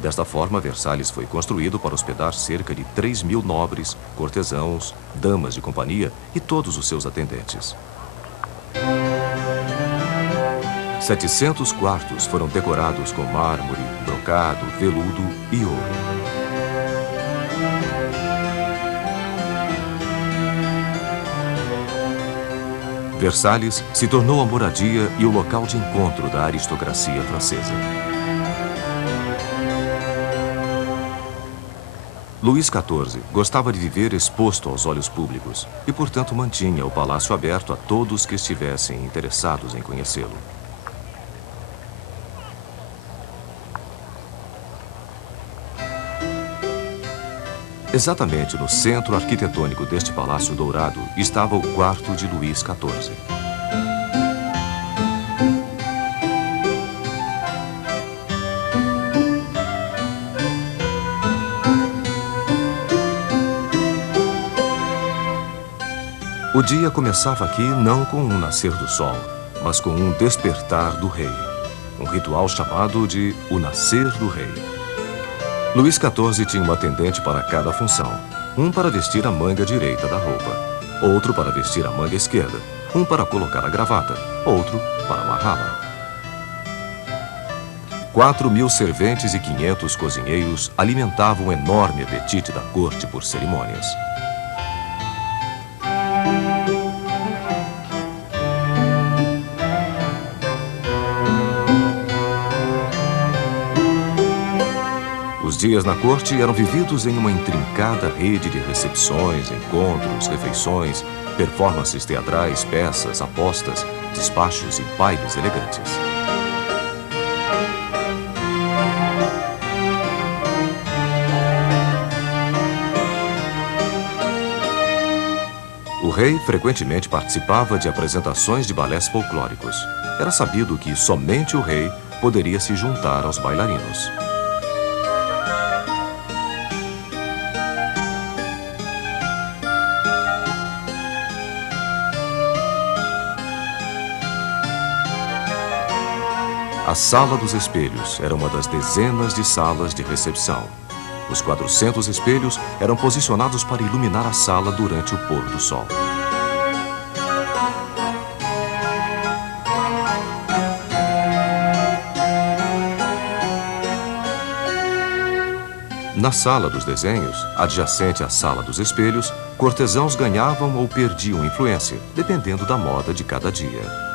Desta forma, Versalhes foi construído para hospedar cerca de 3.000 nobres, cortesãos, damas de companhia e todos os seus atendentes. 700 quartos foram decorados com mármore, brocado, veludo e ouro. Versalhes se tornou a moradia e o local de encontro da aristocracia francesa. Luís XIV gostava de viver exposto aos olhos públicos e, portanto, mantinha o palácio aberto a todos que estivessem interessados em conhecê-lo. Exatamente no centro arquitetônico deste palácio dourado estava o quarto de Luís XIV. O dia começava aqui não com um nascer do sol, mas com um despertar do rei. Um ritual chamado de o nascer do rei. Luís XIV tinha um atendente para cada função. Um para vestir a manga direita da roupa, outro para vestir a manga esquerda, um para colocar a gravata, outro para amarrá-la. 4.000 serventes e 500 cozinheiros alimentavam o enorme apetite da corte por cerimônias. Os dias na corte eram vividos em uma intrincada rede de recepções, encontros, refeições, performances teatrais, peças, apostas, despachos e bailes elegantes. O rei frequentemente participava de apresentações de balés folclóricos. Era sabido que somente o rei poderia se juntar aos bailarinos. A Sala dos Espelhos era uma das dezenas de salas de recepção. Os 400 espelhos eram posicionados para iluminar a sala durante o pôr do sol. Na Sala dos Desenhos, adjacente à Sala dos Espelhos, cortesãos ganhavam ou perdiam influência, dependendo da moda de cada dia.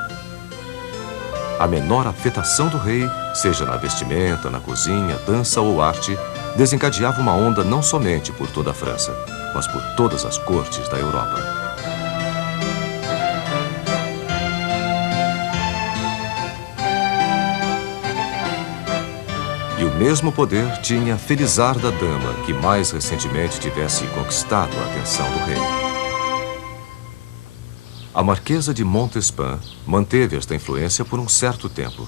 A menor afetação do rei, seja na vestimenta, na cozinha, dança ou arte, desencadeava uma onda não somente por toda a França, mas por todas as cortes da Europa. E o mesmo poder tinha Felizarda Dama, que mais recentemente tivesse conquistado a atenção do rei. A Marquesa de Montespan manteve esta influência por um certo tempo.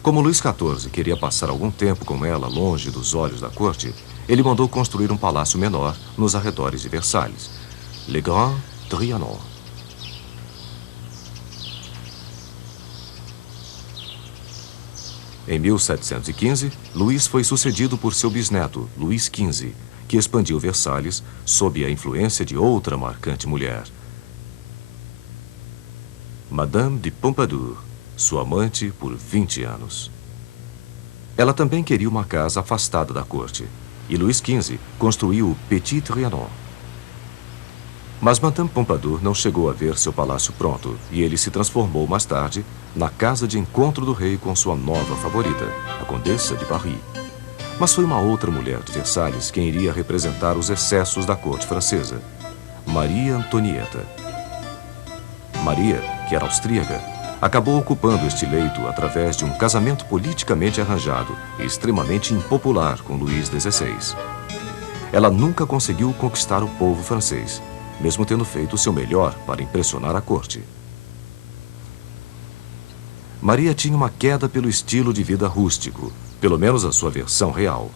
Como Luís XIV queria passar algum tempo com ela longe dos olhos da corte, ele mandou construir um palácio menor nos arredores de Versalhes, Le Grand Trianon. Em 1715, Luís foi sucedido por seu bisneto, Luís XV, que expandiu Versalhes sob a influência de outra marcante mulher, Madame de Pompadour, sua amante por 20 anos. Ela também queria uma casa afastada da corte, e Luís XV construiu o Petit Trianon. Mas Madame Pompadour não chegou a ver seu palácio pronto, e ele se transformou mais tarde na casa de encontro do rei com sua nova favorita, a Condessa de Paris. Mas foi uma outra mulher de Versalhes quem iria representar os excessos da corte francesa, Maria Antonieta. Maria, que era austríaca, acabou ocupando este leito através de um casamento politicamente arranjado e extremamente impopular com Luís XVI. Ela nunca conseguiu conquistar o povo francês, mesmo tendo feito o seu melhor para impressionar a corte. Maria tinha uma queda pelo estilo de vida rústico, pelo menos a sua versão real.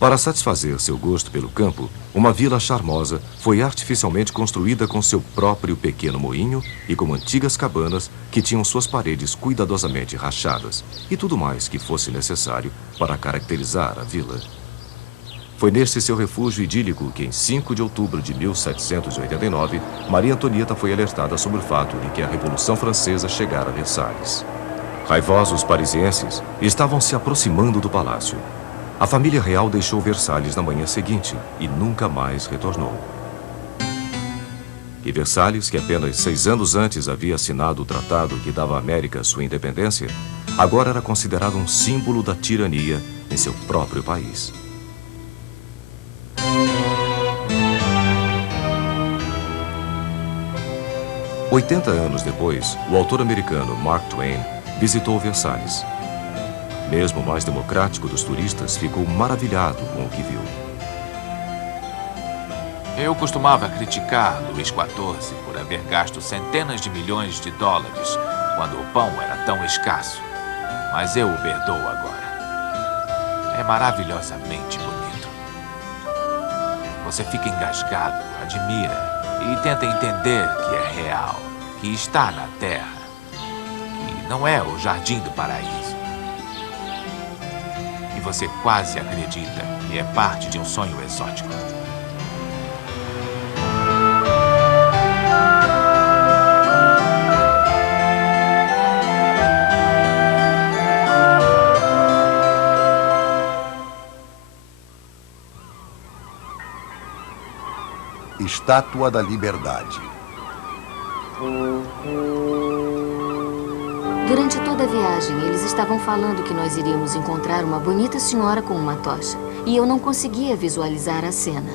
Para satisfazer seu gosto pelo campo, uma vila charmosa foi artificialmente construída com seu próprio pequeno moinho e com antigas cabanas que tinham suas paredes cuidadosamente rachadas e tudo mais que fosse necessário para caracterizar a vila. Foi neste seu refúgio idílico que, em 5 de outubro de 1789, Maria Antonieta foi alertada sobre o fato de que a Revolução Francesa chegara a Versalhes. Raivosos parisienses estavam se aproximando do palácio. A família real deixou Versalhes na manhã seguinte e nunca mais retornou. E Versalhes, que apenas 6 anos antes havia assinado o tratado que dava à América sua independência, agora era considerado um símbolo da tirania em seu próprio país. Oitenta anos depois, o autor americano Mark Twain visitou Versalhes. Mesmo o mais democrático dos turistas ficou maravilhado com o que viu. Eu costumava criticar Luís XIV por haver gasto centenas de milhões de dólares quando o pão era tão escasso. Mas eu o perdoo agora. É maravilhosamente bonito. Você fica engasgado, admira e tenta entender que é real, que está na Terra, que não é o jardim do paraíso. E você quase acredita que é parte de um sonho exótico. Estátua da Liberdade. Durante toda a viagem, eles estavam falando que nós iríamos encontrar uma bonita senhora com uma tocha. E eu não conseguia visualizar a cena.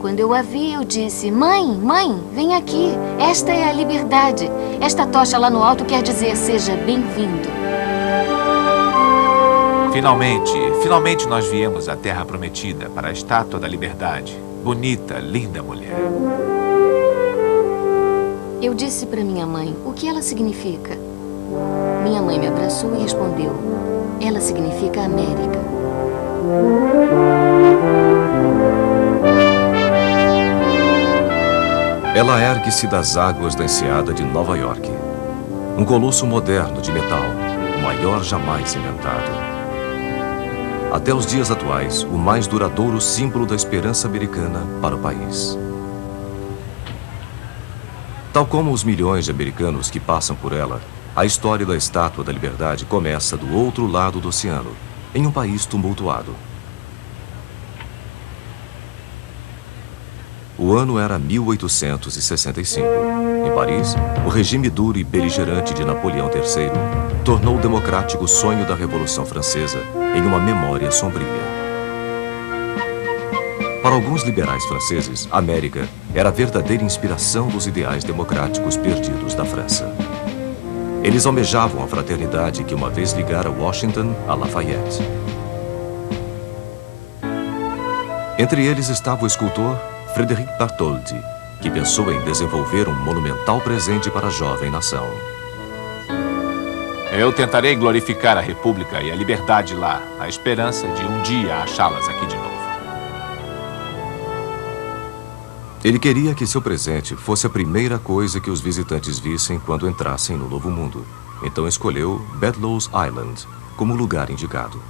Quando eu a vi, eu disse: Mãe, vem aqui. Esta é a liberdade. Esta tocha lá no alto quer dizer seja bem-vindo. Finalmente nós viemos à Terra Prometida para a Estátua da Liberdade. Bonita, linda mulher. Eu disse para minha mãe o que ela significa. Minha mãe me abraçou e respondeu: ela significa América. Ela ergue-se das águas da enseada de Nova York. Um colosso moderno de metal, o maior jamais inventado. Até os dias atuais, o mais duradouro símbolo da esperança americana para o país. Tal como os milhões de americanos que passam por ela, a história da Estátua da Liberdade começa do outro lado do oceano, em um país tumultuado. O ano era 1865. Em Paris, o regime duro e beligerante de Napoleão III tornou democrático o sonho da Revolução Francesa em uma memória sombria. Para alguns liberais franceses, a América era a verdadeira inspiração dos ideais democráticos perdidos da França. Eles almejavam a fraternidade que uma vez ligara Washington a Lafayette. Entre eles estava o escultor Frédéric Bartholdi, que pensou em desenvolver um monumental presente para a jovem nação. Eu tentarei glorificar a República e a liberdade lá, na esperança de um dia achá-las aqui de novo. Ele queria que seu presente fosse a primeira coisa que os visitantes vissem quando entrassem no Novo Mundo. Então escolheu Bedloe's Island como lugar indicado.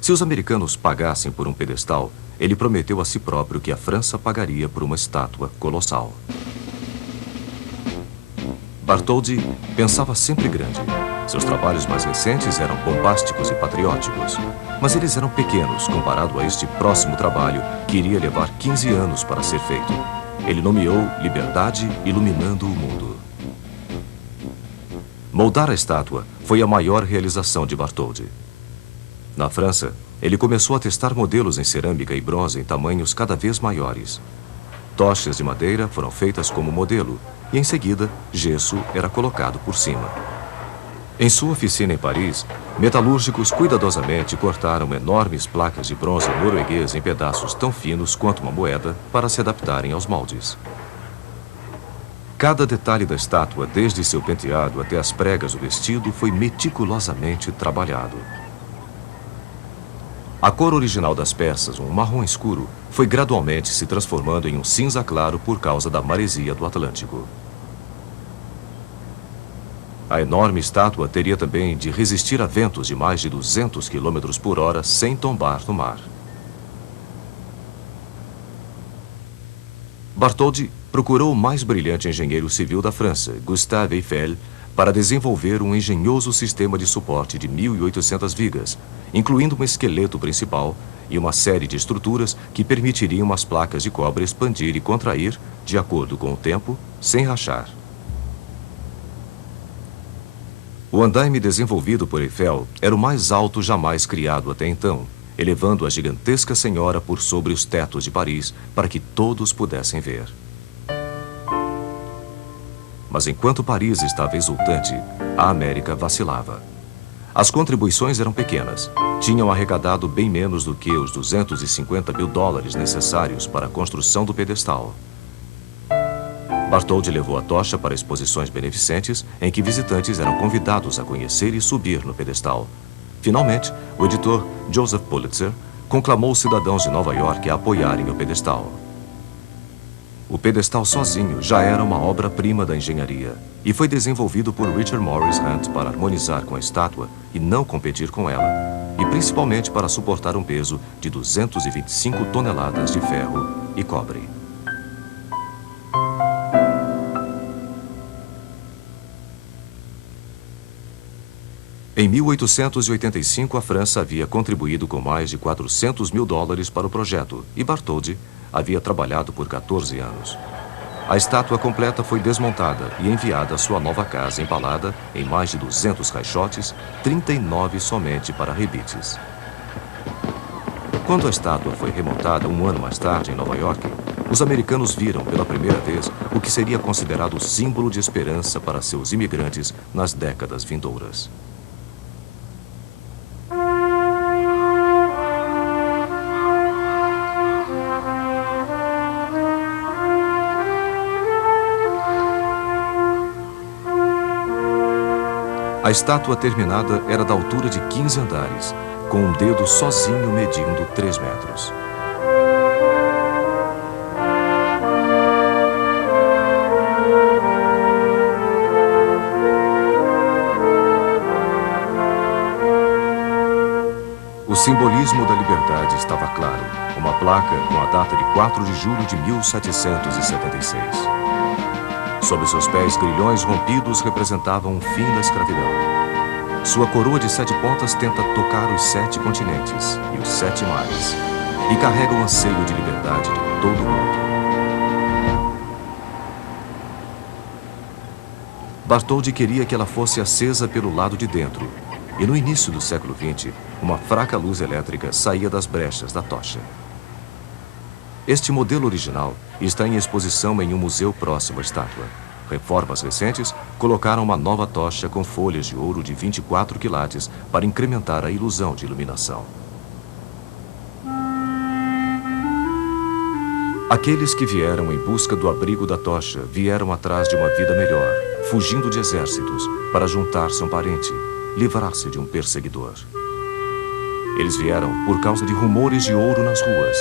Se os americanos pagassem por um pedestal, ele prometeu a si próprio que a França pagaria por uma estátua colossal. Bartholdi pensava sempre grande. Seus trabalhos mais recentes eram bombásticos e patrióticos, mas eles eram pequenos comparado a este próximo trabalho que iria levar 15 anos para ser feito. Ele nomeou Liberdade Iluminando o Mundo. Moldar a estátua foi a maior realização de Bartholdi. Na França, ele começou a testar modelos em cerâmica e bronze em tamanhos cada vez maiores. Tochas de madeira foram feitas como modelo e, em seguida, gesso era colocado por cima. Em sua oficina em Paris, metalúrgicos cuidadosamente cortaram enormes placas de bronze norueguês em pedaços tão finos quanto uma moeda para se adaptarem aos moldes. Cada detalhe da estátua, desde seu penteado até as pregas do vestido, foi meticulosamente trabalhado. A cor original das peças, um marrom escuro, foi gradualmente se transformando em um cinza claro por causa da maresia do Atlântico. A enorme estátua teria também de resistir a ventos de mais de 200 km por hora sem tombar no mar. Bartholdi procurou o mais brilhante engenheiro civil da França, Gustave Eiffel, para desenvolver um engenhoso sistema de suporte de 1.800 vigas, incluindo um esqueleto principal e uma série de estruturas que permitiriam as placas de cobre expandir e contrair, de acordo com o tempo, sem rachar. O andaime desenvolvido por Eiffel era o mais alto jamais criado até então, elevando a gigantesca senhora por sobre os tetos de Paris para que todos pudessem ver. Mas enquanto Paris estava exultante, a América vacilava. As contribuições eram pequenas. Tinham arrecadado bem menos do que os 250 mil dólares necessários para a construção do pedestal. Bartholdi levou a tocha para exposições beneficentes em que visitantes eram convidados a conhecer e subir no pedestal. Finalmente, o editor Joseph Pulitzer conclamou os cidadãos de Nova York a apoiarem o pedestal. O pedestal sozinho já era uma obra-prima da engenharia e foi desenvolvido por Richard Morris Hunt para harmonizar com a estátua e não competir com ela, e principalmente para suportar um peso de 225 toneladas de ferro e cobre. Em 1885, a França havia contribuído com mais de 400 mil dólares para o projeto e Bartholdi havia trabalhado por 14 anos. A estátua completa foi desmontada e enviada à sua nova casa empalada em mais de 200 caixotes, 39 somente para rebites. Quando a estátua foi remontada um ano mais tarde em Nova York, os americanos viram pela primeira vez o que seria considerado símbolo de esperança para seus imigrantes nas décadas vindouras. A estátua terminada era da altura de 15 andares, com um dedo sozinho medindo 3 metros. O simbolismo da liberdade estava claro. Uma placa com a data de 4 de julho de 1776. Sob seus pés, grilhões rompidos representavam o fim da escravidão. Sua coroa de 7 pontas tenta tocar os 7 continentes e os 7 mares, e carrega o anseio de liberdade de todo o mundo. Bartholdi queria que ela fosse acesa pelo lado de dentro, e no início do século XX, uma fraca luz elétrica saía das brechas da tocha. Este modelo original está em exposição em um museu próximo à estátua. Reformas recentes colocaram uma nova tocha com folhas de ouro de 24 quilates para incrementar a ilusão de iluminação. Aqueles que vieram em busca do abrigo da tocha vieram atrás de uma vida melhor, fugindo de exércitos, para juntar-se a um parente, livrar-se de um perseguidor. Eles vieram por causa de rumores de ouro nas ruas.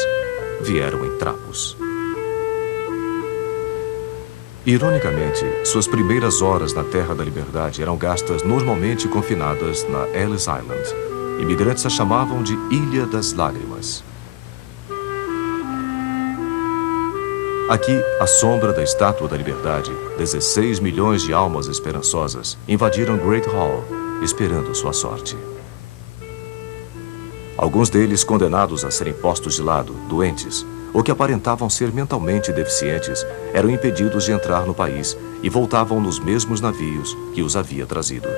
Vieram em trapos. Ironicamente, suas primeiras horas na Terra da Liberdade eram gastas normalmente confinadas na Ellis Island. Imigrantes a chamavam de Ilha das Lágrimas. Aqui, à sombra da Estátua da Liberdade, 16 milhões de almas esperançosas invadiram Great Hall, esperando sua sorte. Alguns deles condenados a serem postos de lado, doentes, ou que aparentavam ser mentalmente deficientes, eram impedidos de entrar no país e voltavam nos mesmos navios que os havia trazido.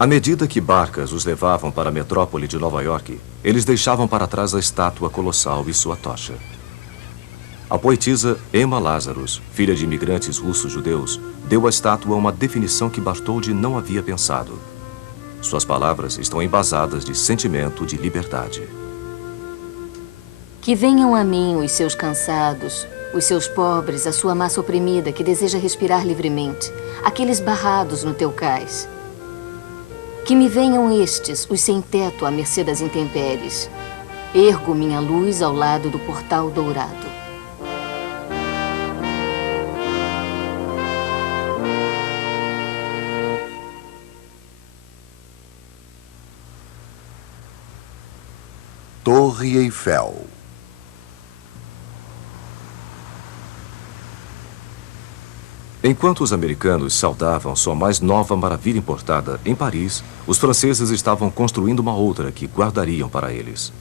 À medida que barcas os levavam para a metrópole de Nova York, eles deixavam para trás a estátua colossal e sua tocha. A poetisa Emma Lazarus, filha de imigrantes russos-judeus, deu à estátua uma definição que Bartholdi não havia pensado. Suas palavras estão embasadas de sentimento de liberdade. Que venham a mim os seus cansados, os seus pobres, a sua massa oprimida que deseja respirar livremente, aqueles barrados no teu cais. Que me venham estes, os sem teto à mercê das intempéries. Ergo minha luz ao lado do portal dourado. Torre Eiffel. Enquanto os americanos saudavam sua mais nova maravilha importada em Paris, os franceses estavam construindo uma outra que guardariam para eles.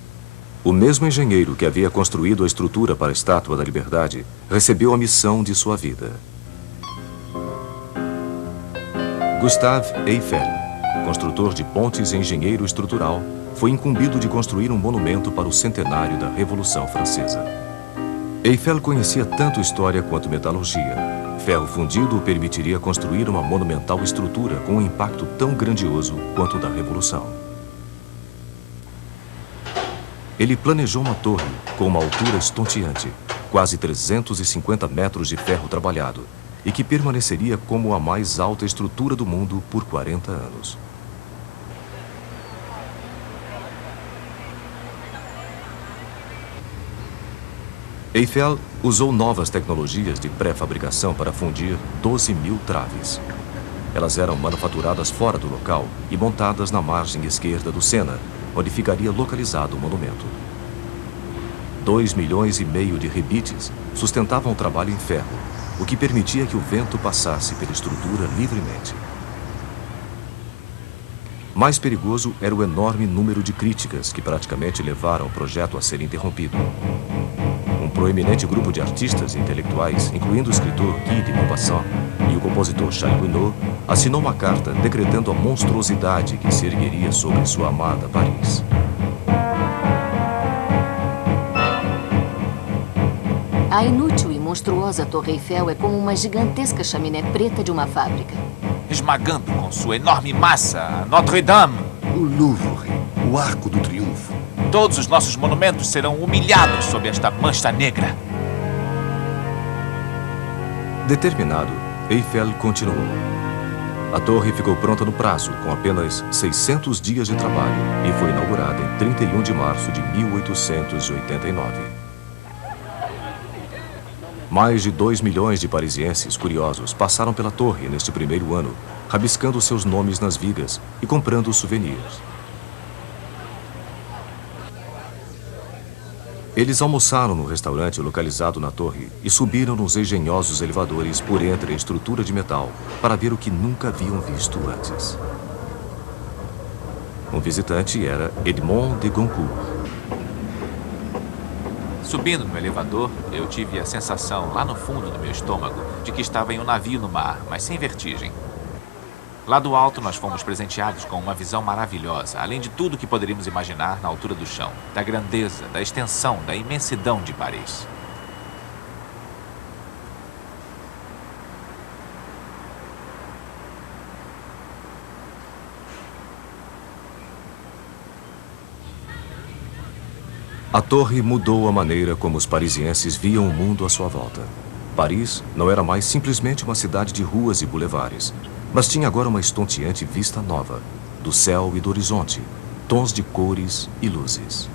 O mesmo engenheiro que havia construído a estrutura para a Estátua da Liberdade recebeu a missão de sua vida. Gustave Eiffel, construtor de pontes e engenheiro estrutural, foi incumbido de construir um monumento para o centenário da Revolução Francesa. Eiffel conhecia tanto história quanto metalurgia. Ferro fundido o permitiria construir uma monumental estrutura com um impacto tão grandioso quanto o da Revolução. Ele planejou uma torre com uma altura estonteante, quase 350 metros de ferro trabalhado, e que permaneceria como a mais alta estrutura do mundo por 40 anos. Eiffel usou novas tecnologias de pré-fabricação para fundir 12.000 traves. Elas eram manufaturadas fora do local e montadas na margem esquerda do Sena, onde ficaria localizado o monumento. 2,5 milhões de rebites sustentavam o trabalho em ferro, o que permitia que o vento passasse pela estrutura livremente. Mais perigoso era o enorme número de críticas que praticamente levaram o projeto a ser interrompido. Um proeminente grupo de artistas e intelectuais, incluindo o escritor Guy de Maupassant e o compositor Charles Gounod, assinou uma carta decretando a monstruosidade que se ergueria sobre sua amada Paris. A inútil e monstruosa Torre Eiffel é como uma gigantesca chaminé preta de uma fábrica. Esmagando com sua enorme massa a Notre-Dame. O Louvre, o Arco do Triunfo. Todos os nossos monumentos serão humilhados sob esta mancha negra. Determinado, Eiffel continuou. A torre ficou pronta no prazo, com apenas 600 dias de trabalho, e foi inaugurada em 31 de março de 1889. Mais de 2 milhões de parisienses curiosos passaram pela torre neste primeiro ano, rabiscando seus nomes nas vigas e comprando souvenirs. Eles almoçaram no restaurante localizado na torre e subiram nos engenhosos elevadores por entre a estrutura de metal para ver o que nunca haviam visto antes. Um visitante era Edmond de Goncourt. Subindo no elevador, eu tive a sensação, lá no fundo do meu estômago, de que estava em um navio no mar, mas sem vertigem. Lá do alto, nós fomos presenteados com uma visão maravilhosa, além de tudo que poderíamos imaginar na altura do chão, da grandeza, da extensão, da imensidão de Paris. A torre mudou a maneira como os parisienses viam o mundo à sua volta. Paris não era mais simplesmente uma cidade de ruas e bulevares, mas tinha agora uma estonteante vista nova, do céu e do horizonte, tons de cores e luzes.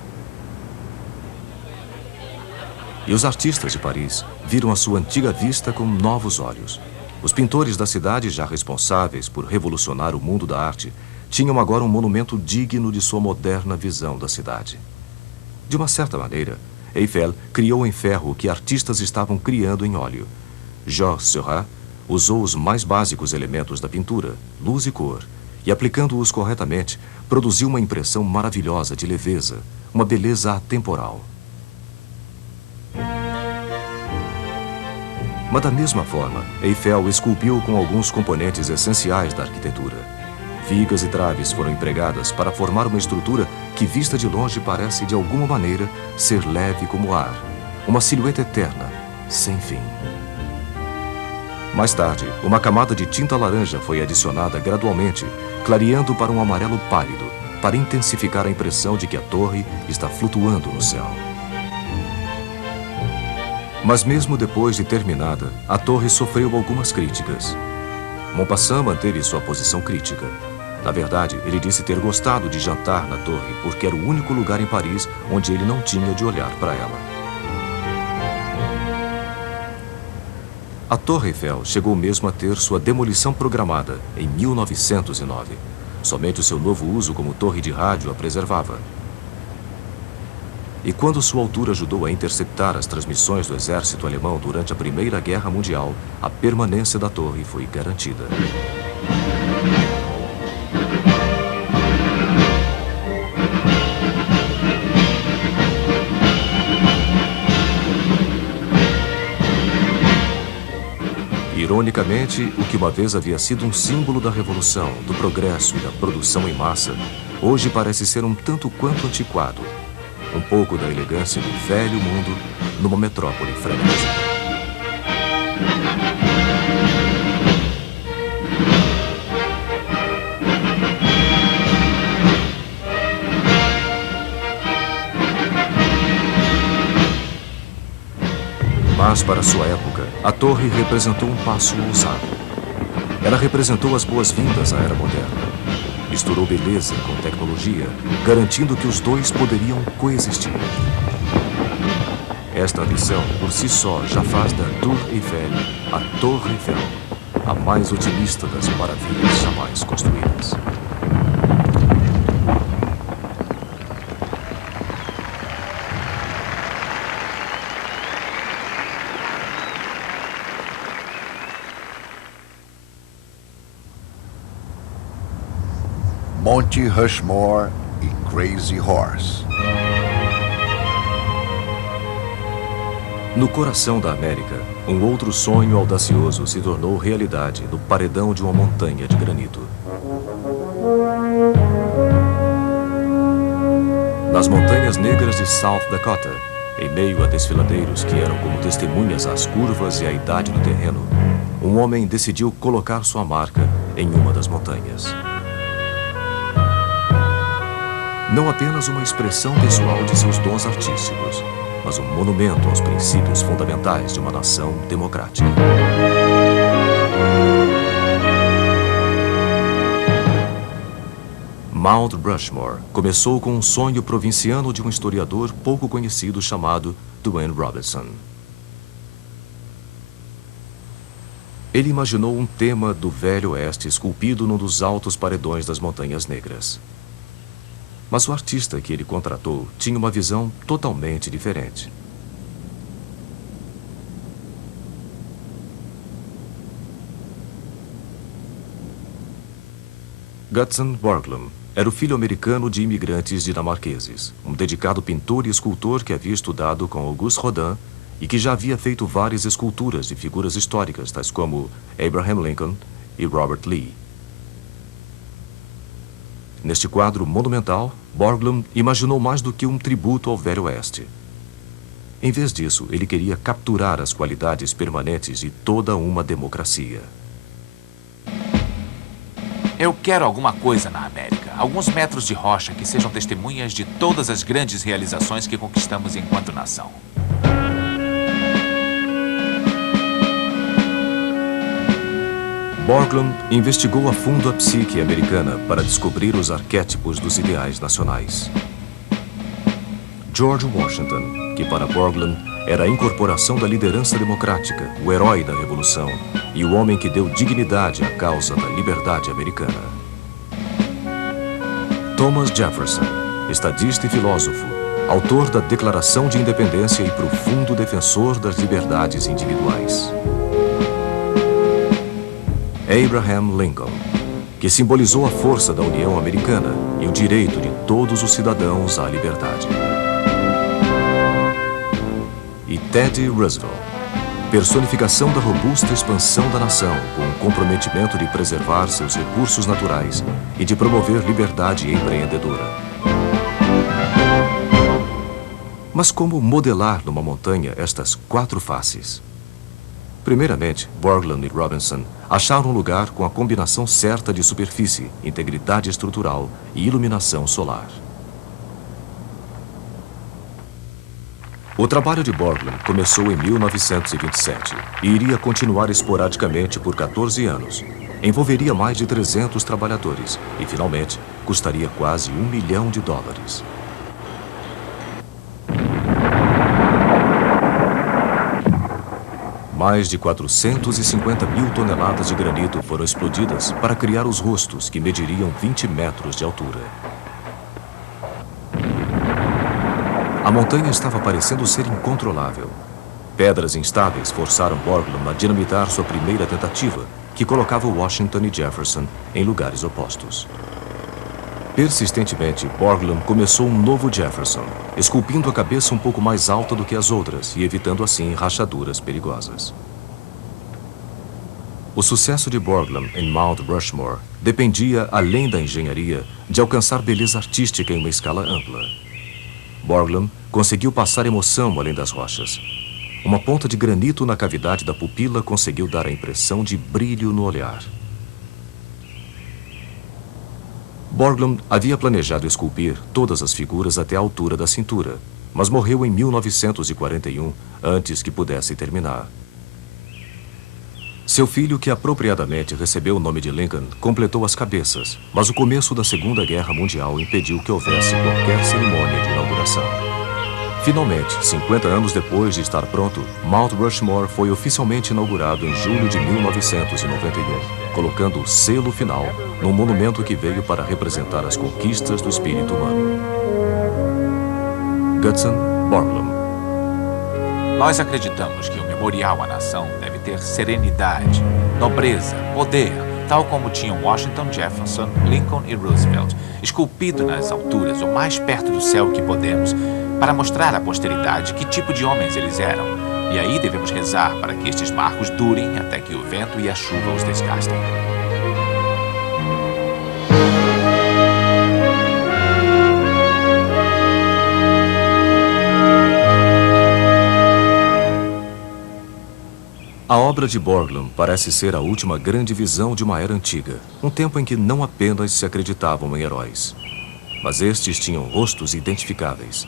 E os artistas de Paris viram a sua antiga vista com novos olhos. Os pintores da cidade, já responsáveis por revolucionar o mundo da arte, tinham agora um monumento digno de sua moderna visão da cidade. De uma certa maneira, Eiffel criou em ferro o que artistas estavam criando em óleo. Georges Seurat usou os mais básicos elementos da pintura, luz e cor, e aplicando-os corretamente, produziu uma impressão maravilhosa de leveza, uma beleza atemporal. Mas da mesma forma, Eiffel esculpiu com alguns componentes essenciais da arquitetura. Vigas e traves foram empregadas para formar uma estrutura que, vista de longe, parece, de alguma maneira, ser leve como o ar. Uma silhueta eterna, sem fim. Mais tarde, uma camada de tinta laranja foi adicionada gradualmente clareando para um amarelo pálido, para intensificar a impressão de que a torre está flutuando no céu. Mas mesmo depois de terminada, a torre sofreu algumas críticas. Maupassant manteve sua posição crítica. Na verdade, ele disse ter gostado de jantar na torre porque era o único lugar em Paris onde ele não tinha de olhar para ela. A Torre Eiffel chegou mesmo a ter sua demolição programada em 1909. Somente o seu novo uso como torre de rádio a preservava. E quando sua altura ajudou a interceptar as transmissões do exército alemão durante a Primeira Guerra Mundial, a permanência da torre foi garantida. Ironicamente, o que uma vez havia sido um símbolo da revolução, do progresso e da produção em massa, hoje parece ser um tanto quanto antiquado. Um pouco da elegância do velho mundo numa metrópole frenética. Mas, para sua época, a torre representou um passo ousado. Ela representou as boas-vindas à era moderna. Misturou beleza com tecnologia, garantindo que os dois poderiam coexistir. Esta lição, por si só, já faz da Tour Eiffel a Torre Eiffel, a mais otimista das maravilhas jamais construídas. Monte Rushmore e Crazy Horse. No coração da América, um outro sonho audacioso se tornou realidade no paredão de uma montanha de granito. Nas montanhas negras de South Dakota, em meio a desfiladeiros que eram como testemunhas às curvas e à idade do terreno, um homem decidiu colocar sua marca em uma das montanhas. Não apenas uma expressão pessoal de seus dons artísticos, mas um monumento aos princípios fundamentais de uma nação democrática. Mount Rushmore começou com um sonho provinciano de um historiador pouco conhecido chamado Duane Robertson. Ele imaginou um tema do Velho Oeste esculpido num dos altos paredões das Montanhas Negras. Mas o artista que ele contratou tinha uma visão totalmente diferente. Gutzon Borglum era o filho americano de imigrantes dinamarqueses, um dedicado pintor e escultor que havia estudado com Auguste Rodin e que já havia feito várias esculturas de figuras históricas, tais como Abraham Lincoln e Robert Lee. Neste quadro monumental, Borglum imaginou mais do que um tributo ao Velho Oeste. Em vez disso, ele queria capturar as qualidades permanentes de toda uma democracia. Eu quero alguma coisa na América. Alguns metros de rocha que sejam testemunhas de todas as grandes realizações que conquistamos enquanto nação. Borglum investigou a fundo a psique americana para descobrir os arquétipos dos ideais nacionais. George Washington, que para Borglum era a incorporação da liderança democrática, o herói da Revolução e o homem que deu dignidade à causa da liberdade americana. Thomas Jefferson, estadista e filósofo, autor da Declaração de Independência e profundo defensor das liberdades individuais. Abraham Lincoln, que simbolizou a força da União Americana e o direito de todos os cidadãos à liberdade. E Teddy Roosevelt, personificação da robusta expansão da nação, com o comprometimento de preservar seus recursos naturais e de promover liberdade empreendedora. Mas como modelar numa montanha estas quatro faces? Primeiramente, Borglum e Robinson acharam um lugar com a combinação certa de superfície, integridade estrutural e iluminação solar. O trabalho de Borglum começou em 1927 e iria continuar esporadicamente por 14 anos. Envolveria mais de 300 trabalhadores e, finalmente, custaria quase $1 milhão. Mais de 450 mil toneladas de granito foram explodidas para criar os rostos que mediriam 20 metros de altura. A montanha estava parecendo ser incontrolável. Pedras instáveis forçaram Borglum a dinamitar sua primeira tentativa, que colocava Washington e Jefferson em lugares opostos. Persistentemente, Borglum começou um novo Jefferson, esculpindo a cabeça um pouco mais alta do que as outras e evitando assim rachaduras perigosas. O sucesso de Borglum em Mount Rushmore dependia, além da engenharia, de alcançar beleza artística em uma escala ampla. Borglum conseguiu passar emoção além das rochas. Uma ponta de granito na cavidade da pupila conseguiu dar a impressão de brilho no olhar. Borglum havia planejado esculpir todas as figuras até a altura da cintura, mas morreu em 1941, antes que pudesse terminar. Seu filho, que apropriadamente recebeu o nome de Lincoln, completou as cabeças, mas o começo da Segunda Guerra Mundial impediu que houvesse qualquer cerimônia de inauguração. Finalmente, 50 anos depois de estar pronto, Mount Rushmore foi oficialmente inaugurado em julho de 1991, colocando o selo final num monumento que veio para representar as conquistas do espírito humano. Gutzon Borglum. Nós acreditamos que o memorial à nação deve ter serenidade, nobreza, poder, tal como tinham Washington, Jefferson, Lincoln e Roosevelt, esculpido nas alturas o mais perto do céu que podemos, para mostrar à posteridade que tipo de homens eles eram. E aí devemos rezar para que estes marcos durem até que o vento e a chuva os desgastem. A obra de Borglum parece ser a última grande visão de uma era antiga, um tempo em que não apenas se acreditavam em heróis, mas estes tinham rostos identificáveis.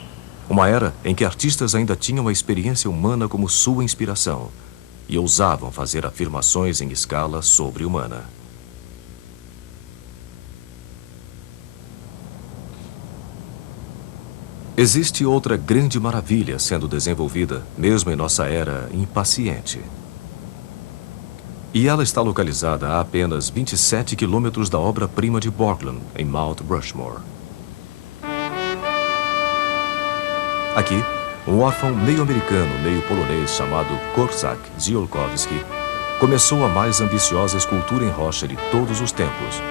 Uma era em que artistas ainda tinham a experiência humana como sua inspiração e ousavam fazer afirmações em escala sobre-humana. Existe outra grande maravilha sendo desenvolvida, mesmo em nossa era impaciente. E ela está localizada a apenas 27 quilômetros da obra-prima de Borglum, em Mount Rushmore. Aqui, um órfão meio americano, meio polonês chamado Korczak Ziolkowski começou a mais ambiciosa escultura em rocha de todos os tempos.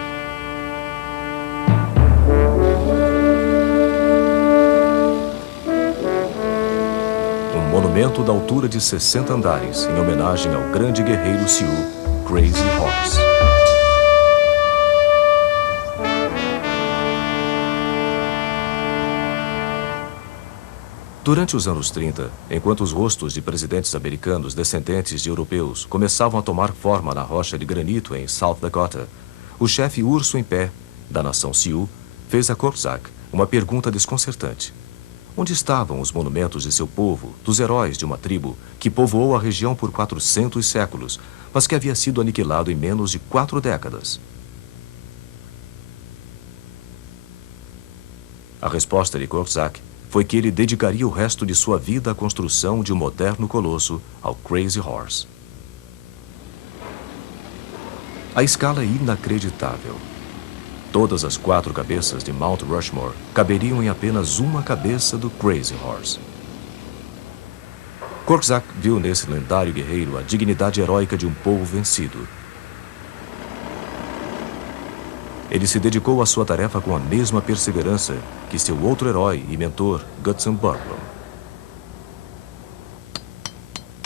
Um monumento da altura de 60 andares, em homenagem ao grande guerreiro Sioux, Crazy Horse. Durante os anos 30, enquanto os rostos de presidentes americanos descendentes de europeus começavam a tomar forma na rocha de granito em South Dakota, o chefe urso em pé da nação Sioux fez a Korczak uma pergunta desconcertante. Onde estavam os monumentos de seu povo, dos heróis de uma tribo que povoou a região por 400 séculos, mas que havia sido aniquilado em menos de 4 décadas? A resposta de Korczak foi que ele dedicaria o resto de sua vida à construção de um moderno colosso, ao Crazy Horse. A escala é inacreditável. Todas as 4 cabeças de Mount Rushmore caberiam em apenas uma cabeça do Crazy Horse. Korczak viu nesse lendário guerreiro a dignidade heróica de um povo vencido. Ele se dedicou à sua tarefa com a mesma perseverança que seu outro herói e mentor, Gutzon Borglum.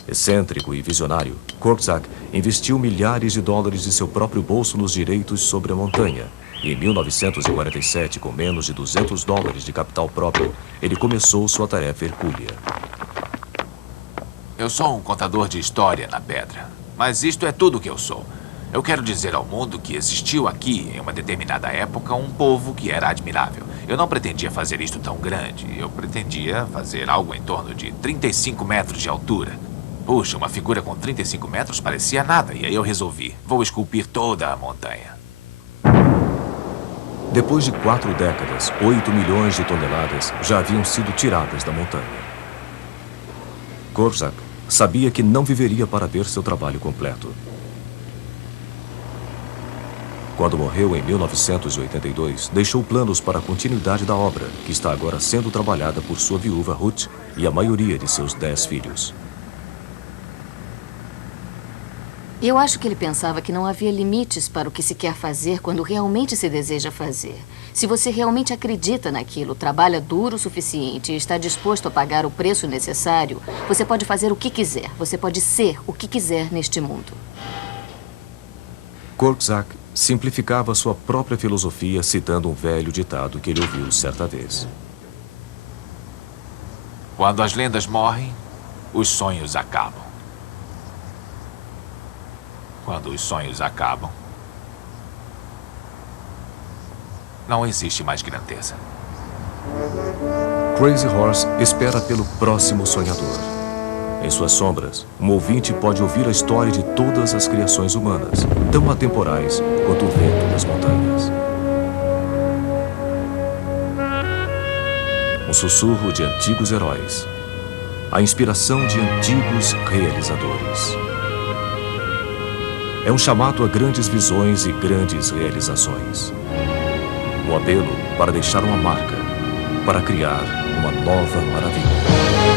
Excêntrico e visionário, Korczak investiu milhares de dólares de seu próprio bolso nos direitos sobre a montanha. E em 1947, com menos de $200 de capital próprio, ele começou sua tarefa hercúlea. Eu sou um contador de história na pedra. Mas isto é tudo o que eu sou. Eu quero dizer ao mundo que existiu aqui, em uma determinada época, um povo que era admirável. Eu não pretendia fazer isto tão grande. Eu pretendia fazer algo em torno de 35 metros de altura. Puxa, uma figura com 35 metros parecia nada. E aí eu resolvi, vou esculpir toda a montanha. Depois de 4 décadas, 8 milhões de toneladas já haviam sido tiradas da montanha. Korczak sabia que não viveria para ver seu trabalho completo. Quando morreu em 1982, deixou planos para a continuidade da obra, que está agora sendo trabalhada por sua viúva Ruth e a maioria de seus 10 filhos. Eu acho que ele pensava que não havia limites para o que se quer fazer quando realmente se deseja fazer. Se você realmente acredita naquilo, trabalha duro o suficiente e está disposto a pagar o preço necessário, você pode fazer o que quiser. Você pode ser o que quiser neste mundo. Korczak simplificava sua própria filosofia citando um velho ditado que ele ouviu certa vez. Quando as lendas morrem, os sonhos acabam. Quando os sonhos acabam, não existe mais grandeza. Crazy Horse espera pelo próximo sonhador. Em suas sombras, um ouvinte pode ouvir a história de todas as criações humanas, tão atemporais quanto o vento das montanhas. Um sussurro de antigos heróis. A inspiração de antigos realizadores. É um chamado a grandes visões e grandes realizações. Um apelo para deixar uma marca, para criar uma nova maravilha.